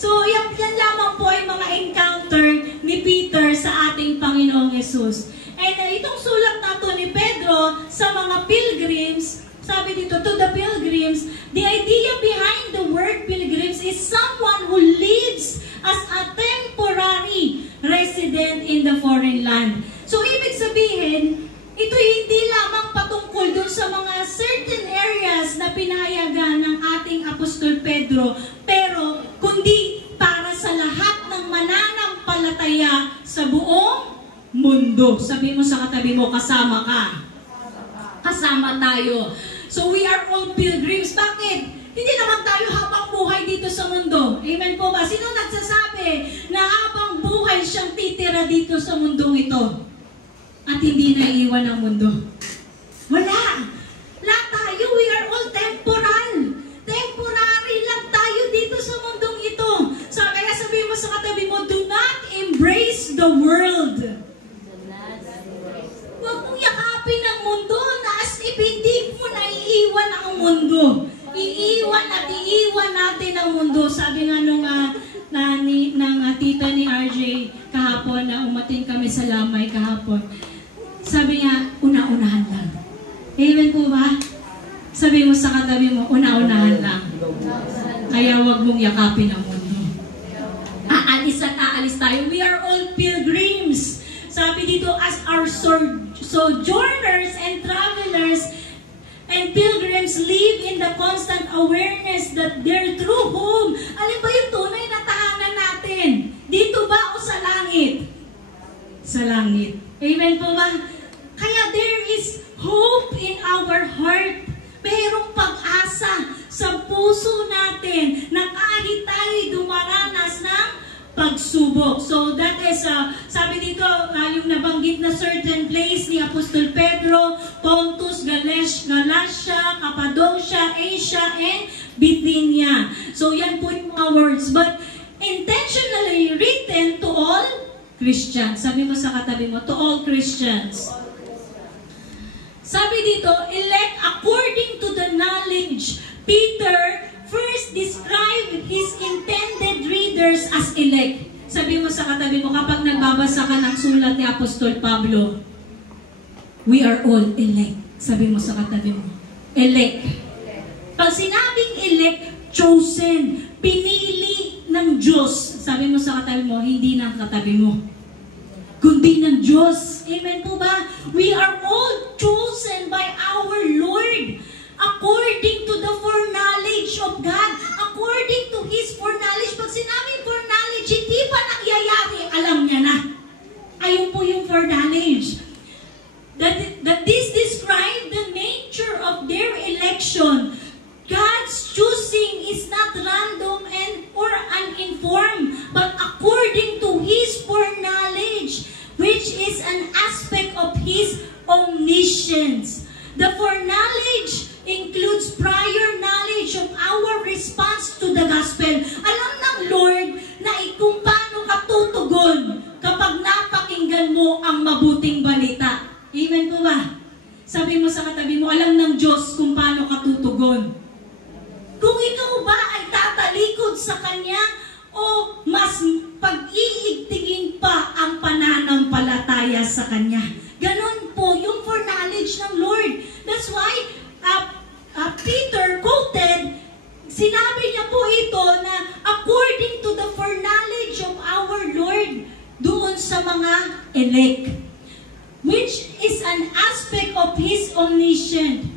So, yan lamang po ay mga encounter ni Peter sa ating Panginoong Jesus. And itong sulat na to ni Pedro sa mga pilgrims, sabi dito, to the pilgrims, the idea behind the word pilgrims is someone who lives as a temporary resident in the foreign land. So, ibig sabihin, ito hindi lamang patungkol doon sa mga certain areas na pinahayagan ng ating Apostol Pedro, pero kundi para sa lahat ng mananampalataya sa buong mundo. Sabi mo sa katabi mo, kasama ka. Kasama tayo. So we are all pilgrims. Bakit? Hindi naman tayo habang buhay dito sa mundo. Amen po ba? Sino nagsasabi na natitira dito sa mundong ito at hindi naiiwan ng mundo? Wala! Lahat tayo, we are all temporal. Temporary lang tayo dito sa mundong ito. So, kaya sabihin mo sa katabi mo, do not embrace the world. Huwag mong yakapin ang mundo na as if hindi mo naiiwan ang mundo. Iiwan natin ang mundo. Sabi nga nung tita ni RJ kahapon na umating kami sa Lamay kahapon. Sabi niya, una-unahan lang. Amen po ba? Sabi mo sa katabi mo, una-unahan lang. Kaya huwag mong yakapin ang mundo. Aalis at aalis tayo. We are all pilgrims. Sabi dito, as our sojourners and travelers and pilgrims live in the constant awareness that their true home. Alin ba yung tunay na tahanan natin? Dito ba o sa langit? Sa langit. Amen po ba? Kaya there is hope in our heart. Mayroong pag-asa sa puso natin na kahit tayo'y dumaranas ng pagsubok. So that is, sabi dito, yung nabanggit na certain place ni Apostol Pedro, Pontus, Galatia, Cappadocia, Asia, and Bithynia. So yan po yung mga words. But intentionally written to all Christians. Sabi mo sa katabi mo, to all Christians. Sabi dito, elect according to the knowledge. Peter first described his intended readers as elect. Sabi mo sa katabi mo, kapag nagbabasa ka ng sulat ni Apostol Pablo, we are all elect. Sabi mo sa katabi mo, elect. Pag sinabing elect, chosen, pinili ng Diyos. Sabi mo sa katabi mo, hindi ng katabi mo, kundi ng Diyos. Amen po ba? We are all chosen by our Lord according to the foreknowledge of God. According to His foreknowledge. Pag sinabing foreknowledge, hindi pa nangyayari, alam niya na. Ayun po yung foreknowledge. That this describe the nature of their election. God's choosing is not random or uninformed, but according to His foreknowledge, which is an aspect of His omniscience. The foreknowledge includes prior knowledge of our response to the gospel. Alam ng Lord na kung paano ka tutugon kapag napakinggan mo ang mabuting balita. Amen po ba? Sabi mo sa katabi mo, alam ng Diyos kung paano ka tutugon. Kung ikaw ba ay tatalikod sa Kanya o mas pag-iigtingin pa ang pananampalataya sa Kanya. Ganon po yung foreknowledge ng Lord. That's why Peter quoted, sinabi niya po ito na according to the foreknowledge of our Lord doon sa mga elect, which is an aspect of His omniscience.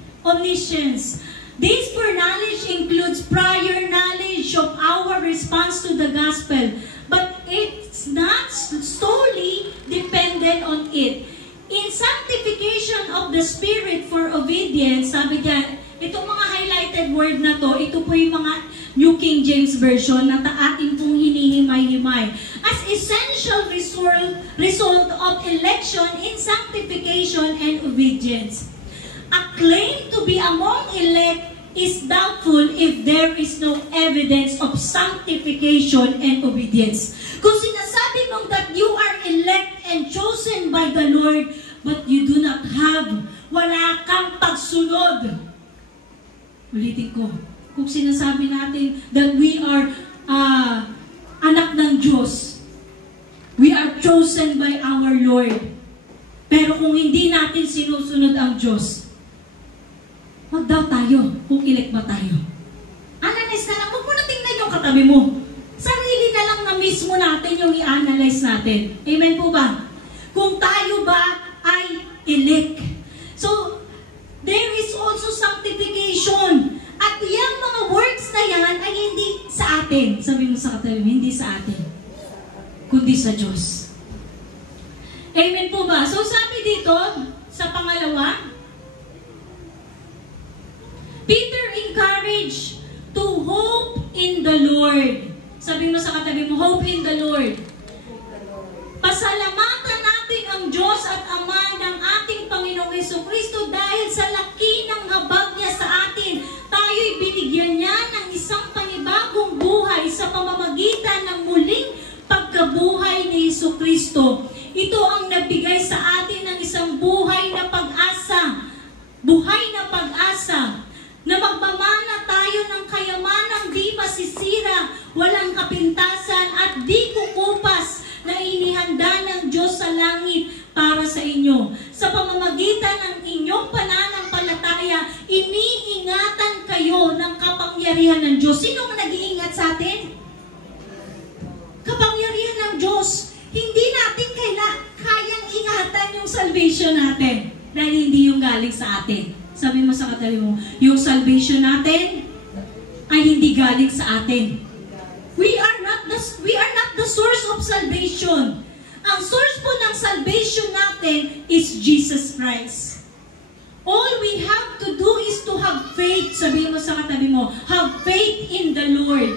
This foreknowledge includes prior knowledge of our response to the gospel, but it's not solely dependent on it. In sanctification of the Spirit for obedience, sabi diyan, itong mga highlighted word na to, ito po yung mga New King James Version na ating pong hinihimay-himay. As essential result of election in sanctification and obedience. A claim to be among elect is doubtful if there is no evidence of sanctification and obedience. Kung sinasabi mong that you are elect and chosen by the Lord, but you do not have, wala kang pagsunod. Ulitin ko, kung sinasabi natin that we are anak ng Diyos, we are chosen by our Lord, pero kung hindi natin sinusunod ang Diyos, wag daw tayo kung elect ba tayo. Analyze na lang, wag mo na tingnan yung katabi mo. Sarili na lang na mismo natin yung i-analyze natin. Amen po ba? Kung tayo ba ay elect. So, there is also sanctification. At yung mga works na yan ay hindi sa atin. Sabi mo sa katabi mo, hindi sa atin, kundi sa Diyos. Amen po ba? So, sabi dito, sa pangalawa, Peter encouraged to hope in the Lord. Sabi mo sa katabi mo, hope in the Lord. Pasalamatan pamamagitan ng muling pagkabuhay ni Jesucristo. Ito ang nagbigay sa atin ng isang buhay na pag-asa. Buhay na pag-asa. Na magmamana tayo ng kayamanang di masisira, walang kapintasan at di kukupas na inihanda ng Diyos sa langit para sa inyo. Sa pamamagitan ng inyong pananampalataya, iniingatan kayo ng kapangyarihan ng Diyos. Sino ang nag-iingat sa atin? Kapangyarihan ng Diyos. Hindi natin kayang ingatan yung salvation natin dahil hindi yung galing sa atin. Sabi mo sa katabi mo, yung salvation natin ay hindi galing sa atin. We are not the source of salvation. Ang source po ng salvation natin is Jesus Christ. All we have to do is to have faith. Sabi mo sa katabi mo, have faith in the Lord.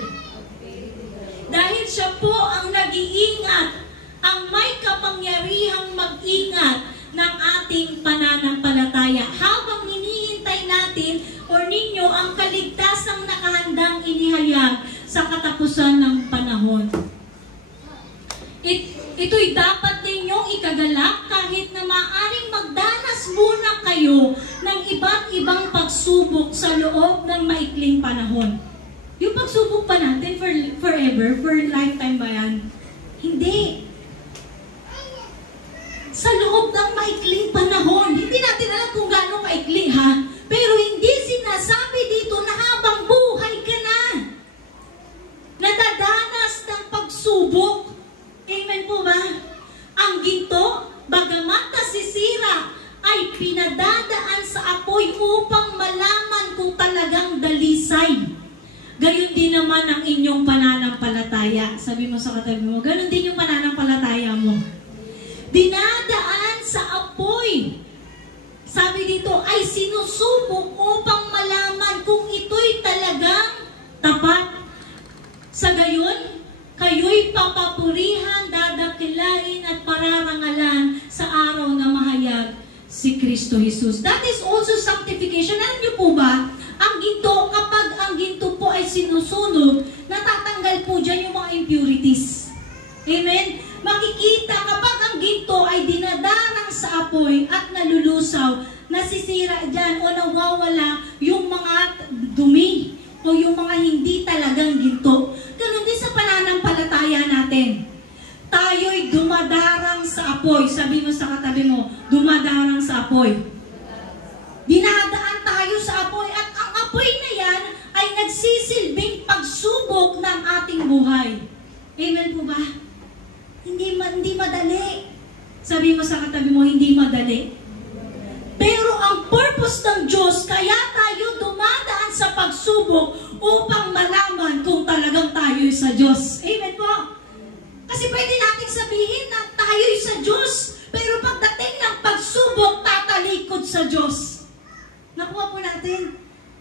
Dahil siya po ang nag-iingat, ang may kapangyarihang mag-ingat ng ating pananampalataya. Habang hinihintay natin o ninyo ang kaligtasang nakahandang inihayag sa katapusan ng panahon. Ito'y dapat ninyong ikagalak kahit na maaring magdanas muna kayo ng iba't ibang pagsubok sa loob ng maikling panahon. Yung pagsubok pa natin forever, for lifetime ba yan? Hindi. Sa loob ng maikling panahon, hindi natin alam kung gaano maikli ha, pero hindi sinasabi dito na habang buhay ka na, nadadanas ng pagsubok. Amen po ba? Ang ginto, bagamat nasisira, ay pinadadaan sa apoy upang malaman kung talagang dalisay. Gayon din naman ang inyong pananampalataya. Sabi mo sa katabi mo, gayon din yung pananampalataya mo. Dinadaan sa apoy. Sabi dito, ay sinusubok upang malaman kung ito'y talagang tapat. Sa gayon, kayo'y papapurihan, dadakilain at pararangalan sa araw na mahayag si Kristo Jesus. That is also sanctification. Alam niyo po ba, ang ginto, kapag ang ginto po ay sinusunog, natatanggal po dyan yung mga impurities. Amen? Makikita kapag ang ginto ay dinadarang sa apoy at nalulusaw, nasisira dyan o nawawala yung mga dumi o yung mga hindi talagang ginto. Ganun din sa pananampalataya natin. Tayo'y dumadarang sa apoy. Sabi mo sa katabi mo, dumadarang sa apoy. Dinadaan tayo sa apoy at ang apoy na yan ay nagsisilbing pagsubok ng ating buhay. Amen po ba? Hindi madali. Sabi mo sa katabi mo, hindi madali. Pero ang purpose ng Diyos, kaya tayo dumadaan sa pagsubok upang malaman kung talagang tayo'y sa Diyos. Amen po? Kasi pwede natin sabihin na tayo'y sa Diyos, pero pagdating ng pagsubok, tatalikod sa Diyos. Nakuha po natin?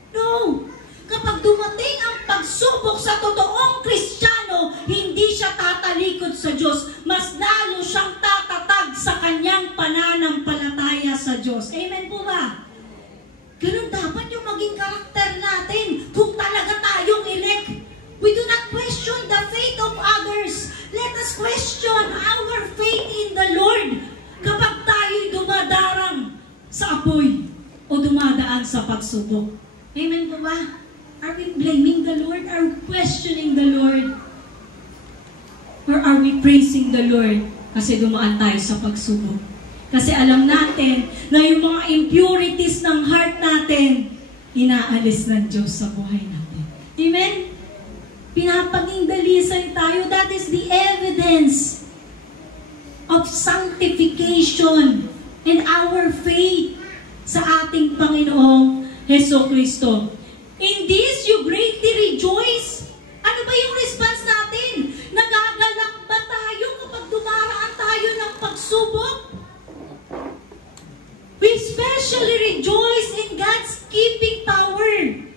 No! Kapag dumating ang pagsubok sa totoong Kristiyano, hindi siya tatalikod sa Diyos. Mas lalo siyang tatatag sa kanyang pananampalataya sa Diyos. Amen po ba? Ganun dapat yung maging karakter natin kung talaga tayong elect. We do not question the faith of others. Let us question our faith in the Lord kapag tayo'y dumadarang sa apoy o dumadaan sa pagsubok. Amen po ba? Are we blaming the Lord? Are we questioning the Lord? Or are we praising the Lord kasi dumaan tayo sa pagsubok? Kasi alam natin na yung mga impurities ng heart natin, inaalis ng Diyos sa buhay natin. Amen? Pinapaging dalisay tayo. That is the evidence of sanctification and our faith sa ating Panginoong Jesucristo. In this, you greatly rejoice. Ano ba yung response natin? Nagagalak ba tayo kapag dumaraan tayo ng pagsubok? We especially rejoice in God's keeping power.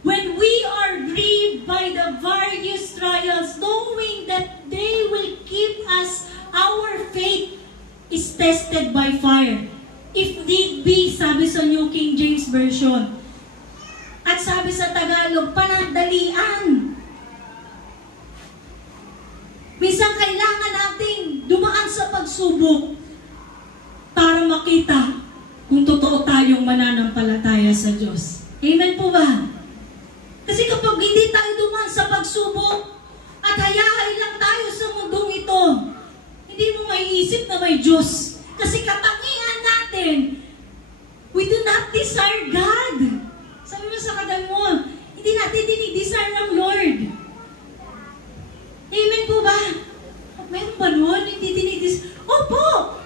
When we are grieved by the various trials, knowing that they will keep us, our faith is tested by fire. If need be, sabi sa New King James Version. At sabi sa Tagalog, panandalian. Minsan kailangan nating dumaan sa pagsubok para makita kung totoo tayong mananampalataya sa Diyos. Amen po ba? Kasi kapag hindi tayo dumaan sa pagsubok at hayahay lang tayo sa mundong ito, hindi mo maiisip na may Diyos. Kasi katangian natin, we do not desire God. Sabi mo sa katabi mo, hindi natin dinidesire ng Lord. Amen po ba? Meron ba nun? Hindi dinidesire? Opo!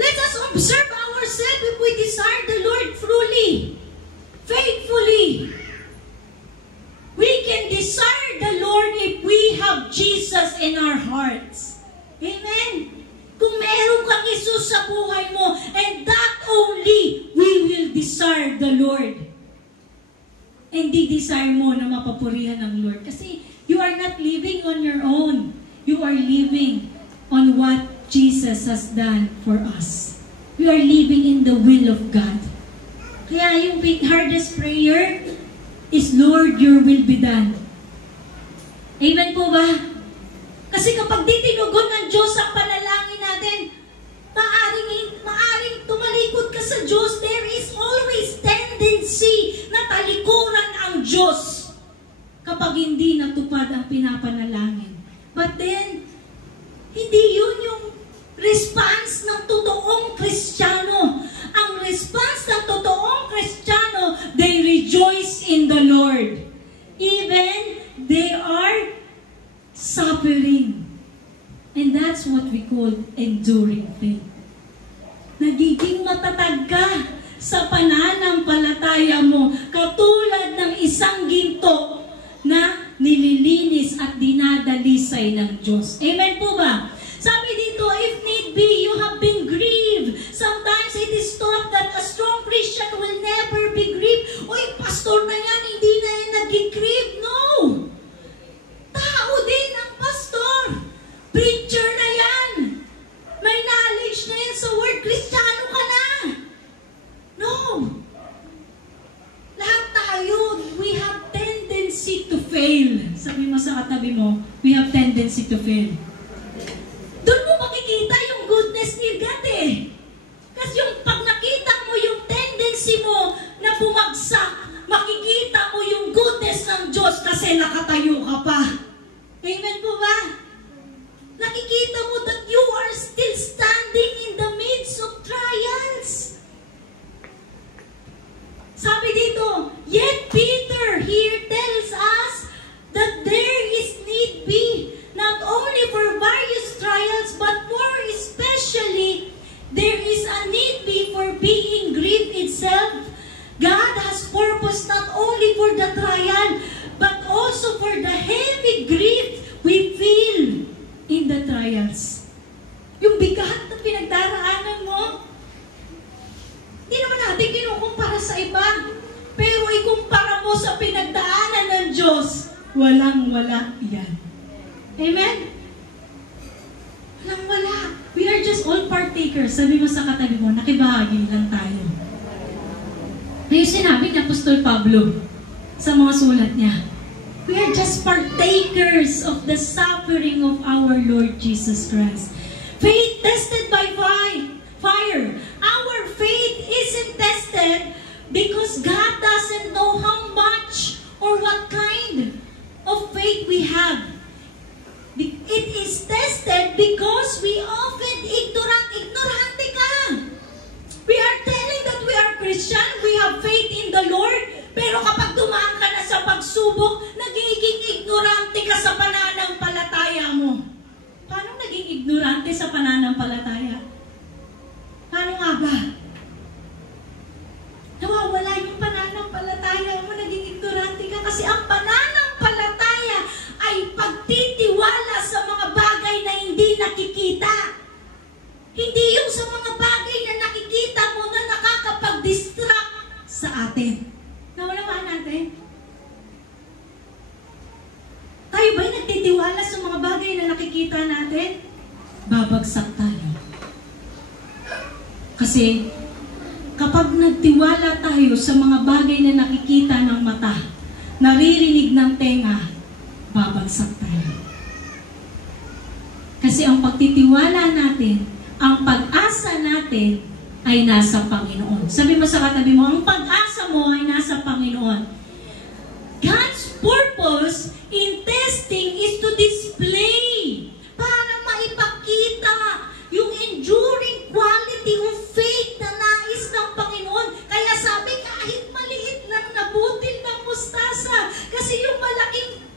Let us observe ourselves if we desire the Lord truly, faithfully. We can desire the Lord if we have Jesus in our hearts. Amen? Kung meron kang Jesus sa buhay mo, and that only, we will desire the Lord. And di-desire mo na mapapurihan ng Lord. Kasi you are not living on your own. You are living on what Jesus has done for us. We are living in the will of God. Kaya yung hardest prayer is, Lord, your will be done. Amen po ba? Kasi kapag di tinugon ng Diyos ang panalangin natin, maaring tumalikod ka sa Diyos. There is always tendency na talikuran ang Diyos kapag hindi natupad ang pinapanalangin. But then, hindi yun yung response ng totoong Kristiyano. Ang response ng totoong Kristiyano, they rejoice in the Lord. Even they are suffering. And that's what we call enduring faith. Nagiging matatag ka sa pananampalataya mo, katulad ng isang ginto na nililinis at dinadalisay ng Diyos. Amen po ba? Sabi dito, if need be, you have been grieved. Sometimes it is thought that a strong Christian will never be grieved. Uy, pastor na yan, hindi na yan nag-grieve. No! Tao din ang pastor. Preacher na yan. May knowledge na yan sa word. Kristiyano ka na. No! Lahat tayo, we have tendency to fail. Sabi mo sa katabi mo, we have tendency to fail. Doon mo makikita yung goodness ni God eh. Kasi yung pag nakita mo yung tendency mo na bumagsak, makikita mo yung goodness ng Diyos kasi nakatayo ka pa. Amen po ba? Nakikita mo that you are still standing in the midst of trials. Sabi dito, yet Peter here tells us that there is need be not only for various trials, but more especially, there is a need be for being grief itself. God has purpose not only for the trial, but also for the heavy grief we feel in the trials. Yung bigat na pinagdaraanan mo, hindi naman natin kinukumpara sa iba, pero ikumpara mo sa pinagdaanan ng Diyos, walang-wala yan. Amen? Walang-wala. We are just all partakers. Sabi mo sa katabi mo, nakibahagi lang tayo. Yung sinabi ni Apostol Pablo sa mga sulat niya, we are just partakers of the suffering of our Lord Jesus Christ. Faith tested by fire. Our faith isn't tested because God doesn't know how much or what kind of faith we have. It is tested because we often ignorante ka. We are telling that we are Christian, we have faith in the Lord, pero kapag dumaan ka na sa pagsubok, nagiging ignorante ka sa pananampalataya mo. Paano naging ignorante sa pananampalataya? Paano nga ba? Nawawala yung pananampalataya mo, naging ignorante ka kasi ang pananampalataya ay pagtitiwala sa mga bagay na hindi nakikita. Hindi yung sa mga bagay na nakikita mo na nakakapag-distract sa atin. Nawalamaan natin? Tayo ba'y nagtitiwala sa mga bagay na nakikita natin? Babagsak tayo. Kasi kapag nagtiwala tayo sa mga bagay na nakikita ng mata, naririnig ng tenga, babagsak tayo. Kasi ang pagtitiwala natin, ang pag-asa natin ay nasa Panginoon. Sabi mo sa katabi mo, ang pag-asa mo ay nasa Panginoon. God's purpose in testing is to display, para maipakita yung enduring quality of faith na nais ng Panginoon. Kaya sabi, kahit maliit lang na butil ng mustasa, kasi yung malaking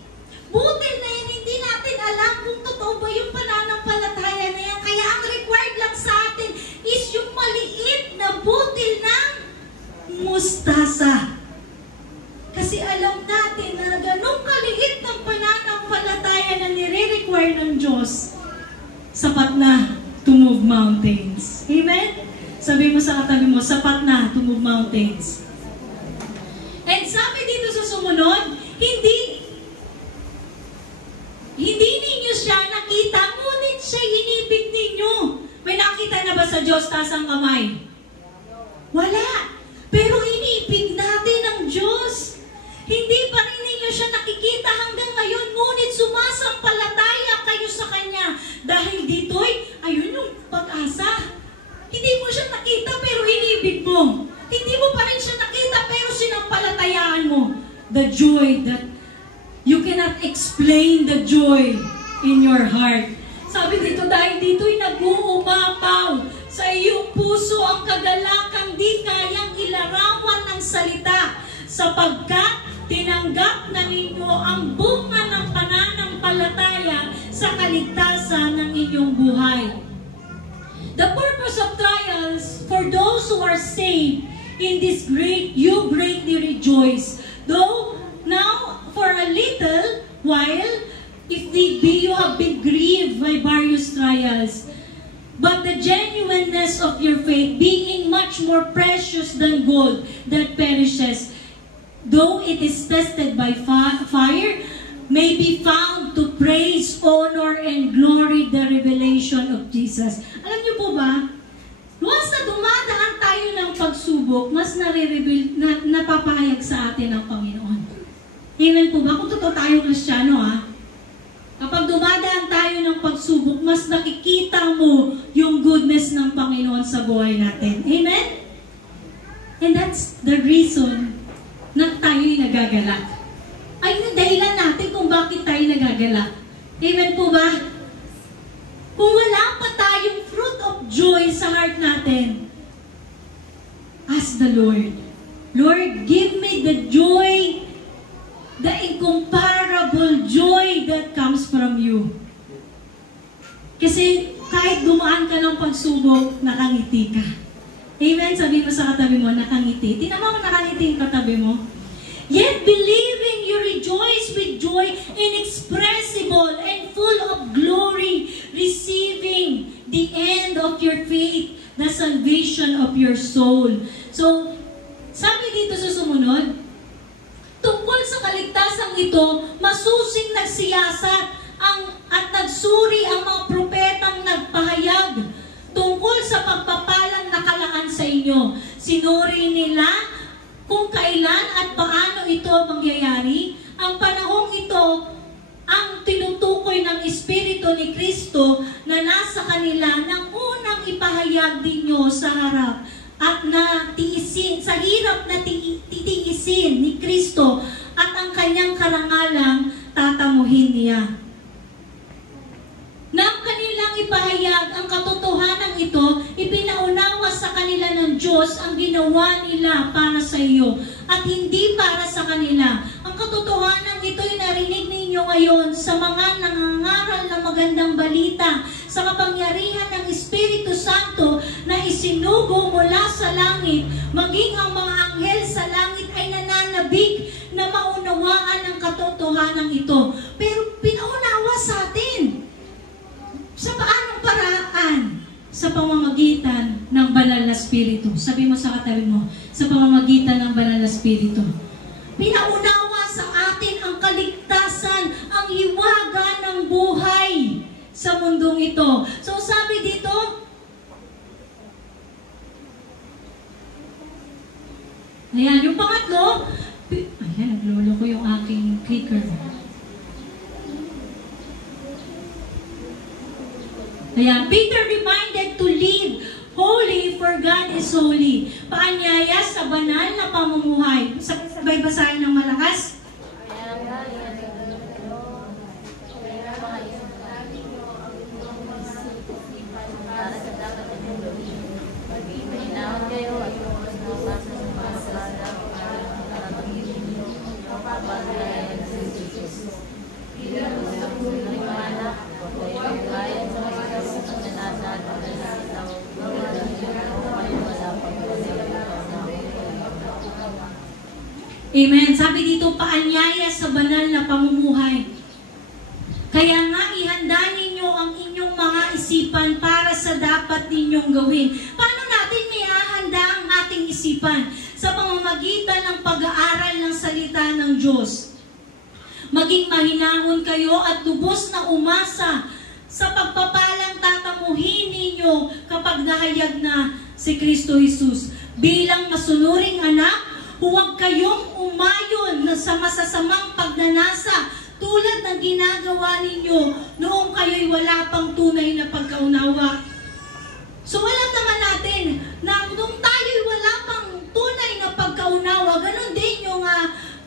butil na yan, hindi natin alam kung totoo ba yung pananampalataya na yan. Kaya ang required lang sa atin is yung maliit na butil ng mustasa. Kasi alam natin na ganun kaliit ng pananampalataya na nire-require ng Diyos, sapat na to move mountains. Amen? Sabi mo sa katabi mo, sapat na to move mountains. And sabi dito sa sumunod, hindi ninyo siya nakita, ngunit siya inibig ninyo. May nakita na ba sa Diyos taas ang kamay? Wala. Pero inibig natin ang Diyos. Hindi pa rin ninyo siya nakikita hanggang ngayon, ngunit sumasampalataya kayo sa Kanya. Dahil dito'y, ayun yung pag-asa. Hindi mo siya nakita pero inibig mo. Hindi mo pa rin siya nakita pero sinampalatayaan mo. The joy that you cannot explain, the joy in your heart. Sabi dito, dahil dito'y nag-uumapaw sa iyong puso ang kagalakang di kayang ilarawan ng salita, sapagkat tinanggap na ninyo ang bunga ng pananampalataya sa kaligtasan ng inyong buhay. The purpose of trials for those who are saved in this you greatly rejoice. Though now for a little while, you have been grieved by various trials, but the genuineness of your faith, being much more precious than gold that perishes, though it is tested by fire, may be found to praise, honor, and glory the revelation of Jesus. Alam niyo po ba, once na dumadaan tayo ng pagsubok, mas napapahayag sa atin ang Panginoon. Amen po ba? Kung totoo tayo Kristiyano, kapag dumadaan tayo ng pagsubok, mas nakikita mo yung goodness ng Panginoon sa buhay natin. Amen? And that's the reason na tayo'y nagagalak. Ay, dahilan natin kung bakit tayo nagagalak. Amen po ba? Kung wala pa tayong fruit of joy sa heart natin, ask the Lord, Lord, give me the joy, the incomparable joy that comes from you. Kasi kahit dumaan ka ng pagsubok, nakangiti ka. Amen? Sabi mo sa katabi mo, nakangiti. Tingnan mo nakangiti yung katabi mo. Yet believing you rejoice with joy inexpressible and full of glory, receiving the end of your faith, the salvation of your soul. So, sabi dito sa sumunod, tungkol sa kaligtasang ito, masusing nagsiyasat at nagsuri ang mga propetang nagpahayag tungkol sa pagpapalang nakalaan sa inyo. Sinuri nila kung kailan at paano ito mangyayari. Ang panahong ito ang tinutukoy ng Espiritu ni Kristo na nasa kanila nang unang ipahayag ninyo sa harap at na tiisin, sa hirap na titiisin ni Kristo at ang kanyang karangalang tatamuhin niya. Nang kanilang ipahayag ang katotohanan ito, ipinaunawa sa kanila ng Diyos ang ginawa nila para sa iyo at hindi para sa kanila. Ang katotohanan ito'y narinig ninyo ngayon sa mga nangangaral na magandang balita, sa kapangyarihan ng Espiritu Santo na isinugo mula sa langit, maging ang mga anghel sa langit ay nananabik na maunawaan ang katotohanan ito. Pero pinaunawa sa atin. Sa paanong paraan? Sa pamamagitan ng Banal na Espiritu. Sabi mo sa katabi mo, sa pamamagitan ng Banal na Espiritu. Pinaunawa sa atin ang kaligtasan, ang hiwaga ng buhay sa mundong ito. So sabi dito, ayan, yung pangatlo, ayan, naglolo ko yung aking clicker. Ayan, Peter reminded to live holy for God is holy. Paanyaya sa banal na pamumuhay. Sabay basahin ng malakas. Amen. Sabi dito, paanyaya sa banal na pamumuhay. Kaya nga, ihanda ninyo ang inyong mga isipan para sa dapat ninyong gawin. Paano natin may hahanda ang ating isipan? Sa pamamagitan ng pag-aaral ng salita ng Diyos. Maging mahinahon kayo at lubos na umasa sa pagpapalang tatamuhin ninyo kapag nahayag na si Kristo Jesus. Bilang masunuring anak, huwag kayong umayon sa masasamang pagnanasa tulad ng ginagawa ninyo noong kayo'y wala pang tunay na pagkaunawa. So alam naman natin na noong tayo'y wala pang tunay na pagkaunawa, ganun din yung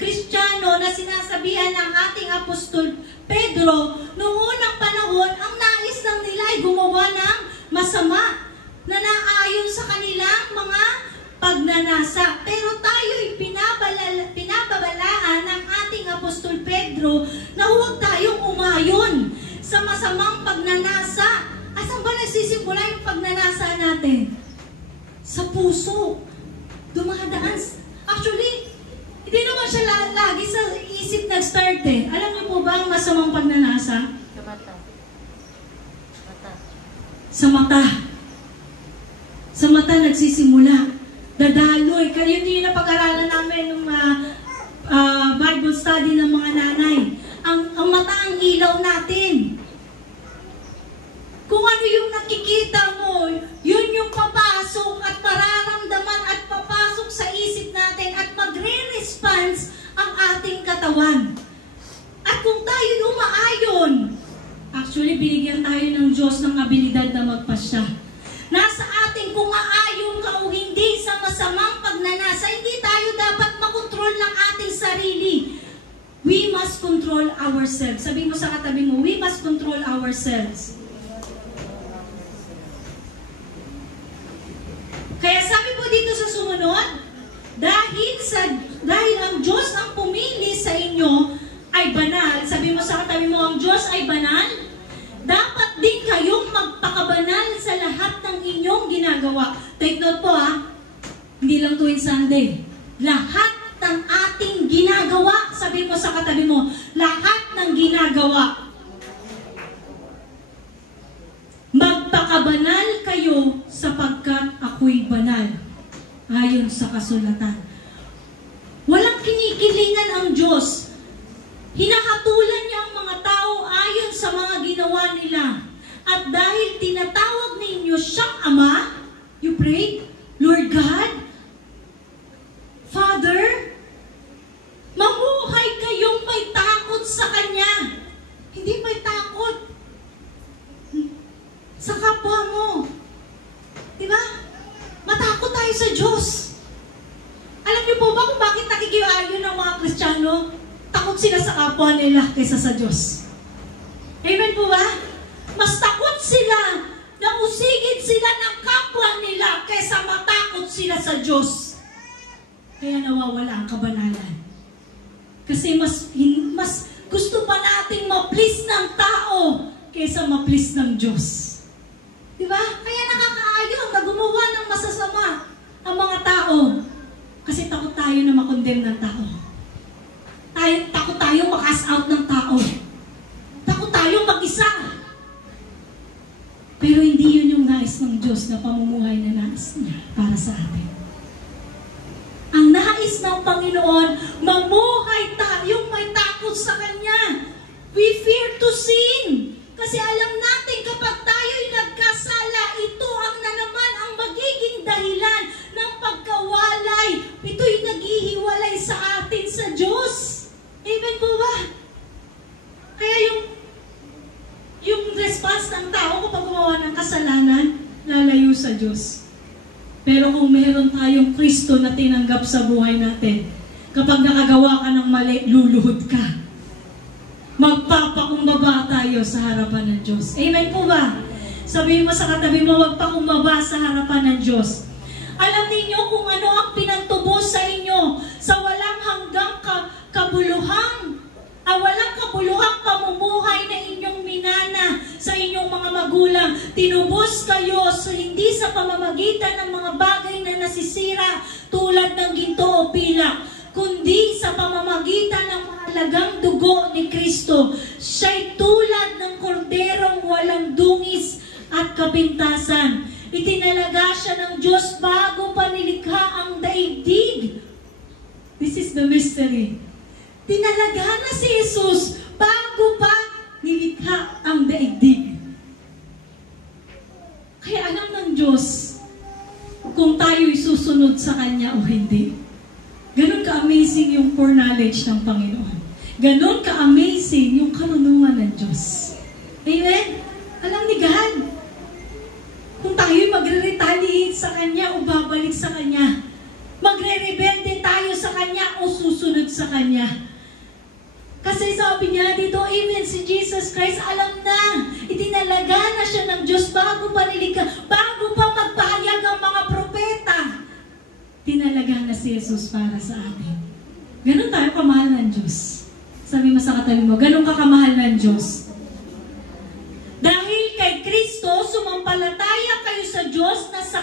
Kristiyano na sinasabihan ng ating Apostol Pedro, noong unang panahon, ang nais lang nila ay gumawa ng masama na naayon sa kanilang mga pagnanasa. Pero tayo'y pinababalaan ng ating Apostol Pedro na huwag tayong umayon sa masamang pagnanasa. Asan ba nagsisimula yung pagnanasa natin? Sa puso. Dumadaan. Actually, hindi naman siya lagi sa isip nag-start eh. Alam niyo po ba ang masamang pagnanasa? Sa mata. Sa mata. Sa mata nagsisimula. Dadaloy. Kaya yun yung napag-aralan namin ng Bible study ng mga nanay. Ang mata ang ilaw natin. Kung ano yung nakikita mo, yun yung papasok at mararamdaman at papasok sa isip natin at magre-response ang ating katawan. At kung tayo umaayon, actually binigyan tayo ng Diyos ng abilidad na magpasya. Nasa atin kung aayon ka o hindi sa masamang pagnanasa, hindi tayo dapat makontrol ng ating sarili. We must control ourselves. Sabi mo sa katabi mo, we must control ourselves. Kaya sabi po dito sa sumunod, dahil ang Diyos ang pumili sa inyo ay banal, sabi mo sa katabi mo, ang Diyos ay banal, dapat din kayong magpakabanal sa lahat ng inyong ginagawa. Take note po hindi lang tuwing Sunday. Lahat ng ating ginagawa, sabi mo sa katabi mo, lahat ng ginagawa. Magpakabanal kayo sapagkat ako'y banal. Ayon sa kasulatan. Walang kinikilingan ang Diyos. Hinahatulan niya ang mga tao ayon sa mga ginawa nila. At dahil tinatawag ninyo siyang Ama, you pray, Lord God, Father, mamuhay kayong may takot sa Kanya. Hindi may takot sa kapwa mo. Diba? Matakot tayo sa Diyos. Alam niyo po ba kung bakit nakikiayon ng mga Kristiyano? Takot sila sa kapwa nila kaysa sa Diyos. Amen po ba? Mas takot sila na usigid sila ng kapwa nila kaysa matakot sila sa Diyos. Kaya nawawala ang kabanalan. Kasi mas gusto pa nating ma-please ng tao kaysa ma-please ng Diyos. Diba? Kaya nakakaayon na gumawa ng masasama ang mga tao. Kasi takot tayo na makondem ng tao. Takot tayo makas out ng tao. Takot tayo mag-isa. Pero hindi yun yung nais ng Diyos na pamumuhay na nais niya para sa atin. Ang nais ng Panginoon, mamuhay tayong may takot sa Kanya. We fear to sin. Kasi alam natin kapag tayo'y nagkasala, ito ang na naman ang magiging dahilan ng pagkawalay. Ito'y naghihiwalay sa atin sa Diyos. Amen po ba? Kaya yung response ng tao kapag gumawa ng kasalanan, lalayo sa Diyos. Pero kung meron tayong Kristo na tinanggap sa buhay natin, kapag nakagawa ka ng mali, luluhod ka. Magpapakumbaba tayo sa harapan ng Diyos. Amen po ba? Sabihin mo sa katabi mo, wag pakumbaba sa harapan ng Diyos. Alam niyo kung ano ang pinantubos sa inyo sa walang hanggang walang kabuluhang pamumuhay na inyong minana sa inyong mga magulang. Tinubos kayo hindi sa pamamagitan ng mga bagay na nasisira tulad ng ginto o pilak, kundi sa pamamagitan ng mahalagang dugo ni Kristo. Siya'y tulad ng korderong walang dungis at kapintasan. Itinalaga siya ng Diyos bago pa nilikha ang daigdig. This is the mystery. Tinalaga na si Jesus bago pa nilikha ang daigdig. Kaya alam ng Diyos kung tayo'y susunod sa Kanya o hindi. Ganon ka-amazing yung foreknowledge ng Panginoon. Ganon ka-amazing yung karunungan ng Diyos. Amen? Alam ni God, kung tayo'y magre-retaliate sa Kanya o babalik sa Kanya, magre-rebelde tayo sa Kanya o susunod sa Kanya. Kasi sabi niya dito, amen, si Jesus Christ, alam na, itinalaga na siya ng Diyos bago pa nilikha, bago pa magpahayag ang mga propeta. Tinalaga na si Jesus para sa atin. Ganon tayo kamahal ng Diyos. Sabi mo sa katabi mo, ganon ka kamahal ng Diyos. Dahil kay Kristo, sumampalataya kayo sa Diyos na sa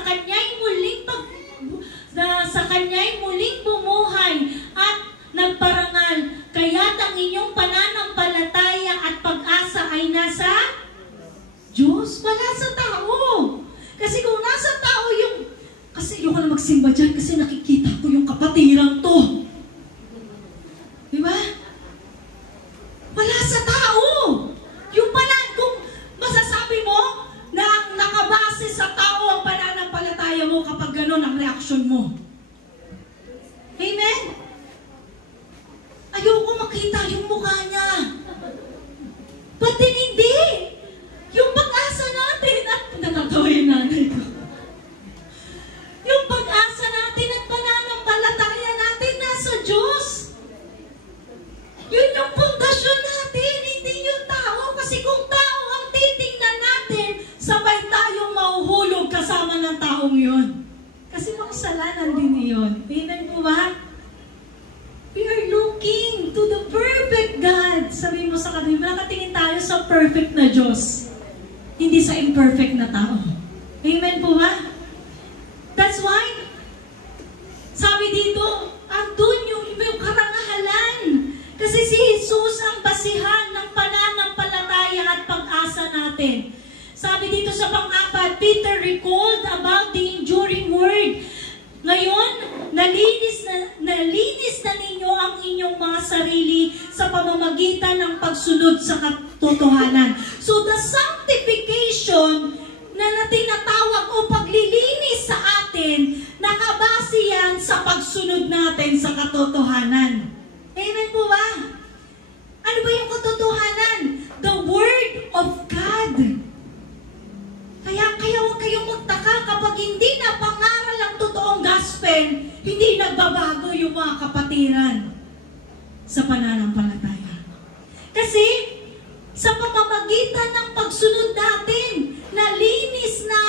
Kanya'y muling bumuhay at nagparangal. Kaya't ang inyong pananampalataya at pag-asa ay nasa Diyos, wala sa tao. Kasi kung nasa tao kasi ayoko na magsimba dyan kasi nakikita ko yung kapatirang to. Diba? Wala sa tao. Yung pala, kung masasabi mo na nakabase sa tao ang pananampalataya mo kapag gano'n ang reaksyon mo. Amen? Ayoko makita yung mukha niya. Ba't din hindi? Yung pag-asa natin at nakatawa yung nanay ko. Yung pag-asa natin at pananampalataya natin nasa Diyos. Yun yung pundasyon natin, hindi yung tao. Kasi kung tao ang titingnan natin, sabay tayong mahuhulog kasama ng taong yun. Kasi makasalanan din yun. Amen po ba? We are looking to the perfect God. Sabi mo sa kanila, nakatingin tayo sa perfect na Diyos. Hindi sa imperfect na tao. Amen po ba? That's why, sabi dito, andun yung karangalan. Kasi si Jesus ang basihan ng pananampalataya at pag-asa natin. Sabi dito sa pang-apat, Peter recalled about the enduring word. Ngayon, nalinis na ninyo ang inyong mga sarili sa pamamagitan ng pagsunod sa katotohanan. So the sanctification na tinatawag o paglilinis sa atin, nakabase yan sa pagsunod natin sa katotohanan. Amen po ba? Ano ba yung katotohanan? The Word of God. Kaya huwag kayong magtaka kapag hindi na pangaral ang totoong gospel, hindi nagbabago yung mga kapatiran sa pananampalataya. Kasi sa pamamagitan ng pagsunod natin, nalinis na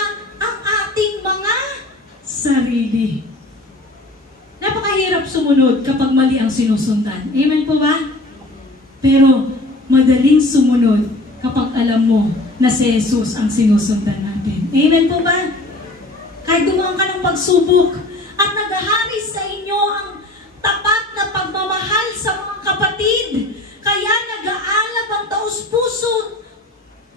ang ating mga sarili. Napakahirap sumunod kapag mali ang sinusundan. Amen po ba? Pero madaling sumunod kapag alam mo na si Jesus ang sinusundan natin. Amen po ba? Kahit dumaan ka ng pagsubok at naghahari sa inyo ang tapat na pagmamahal sa mga kapatid, kaya nag-aalab ang taus-puso,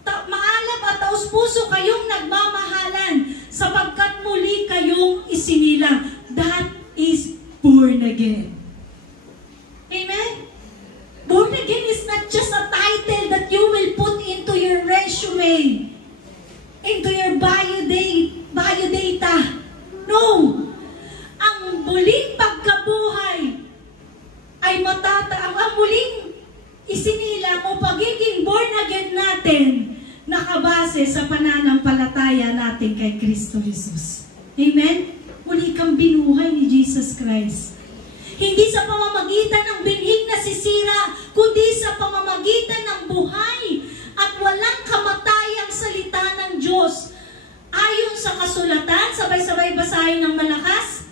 maalab at taus-puso kayong nagmamahalan sapagkat muli kayong isinilang. That is born again. Amen? Born again is not just a title that you will put into your resume, into your bio data. No! Ang muling pagkabuhay ay ang muling isinilang o pagiging born again natin nakabase sa pananampalataya natin kay Kristo Jesus. Amen? Muli kang binuhay ni Jesus Christ. Hindi sa pamamagitan ng binhig na sisira, kundi sa pamamagitan ng buhay at walang kamatayang salita ng Diyos. Ayon sa kasulatan, sabay-sabay basahin ng malakas.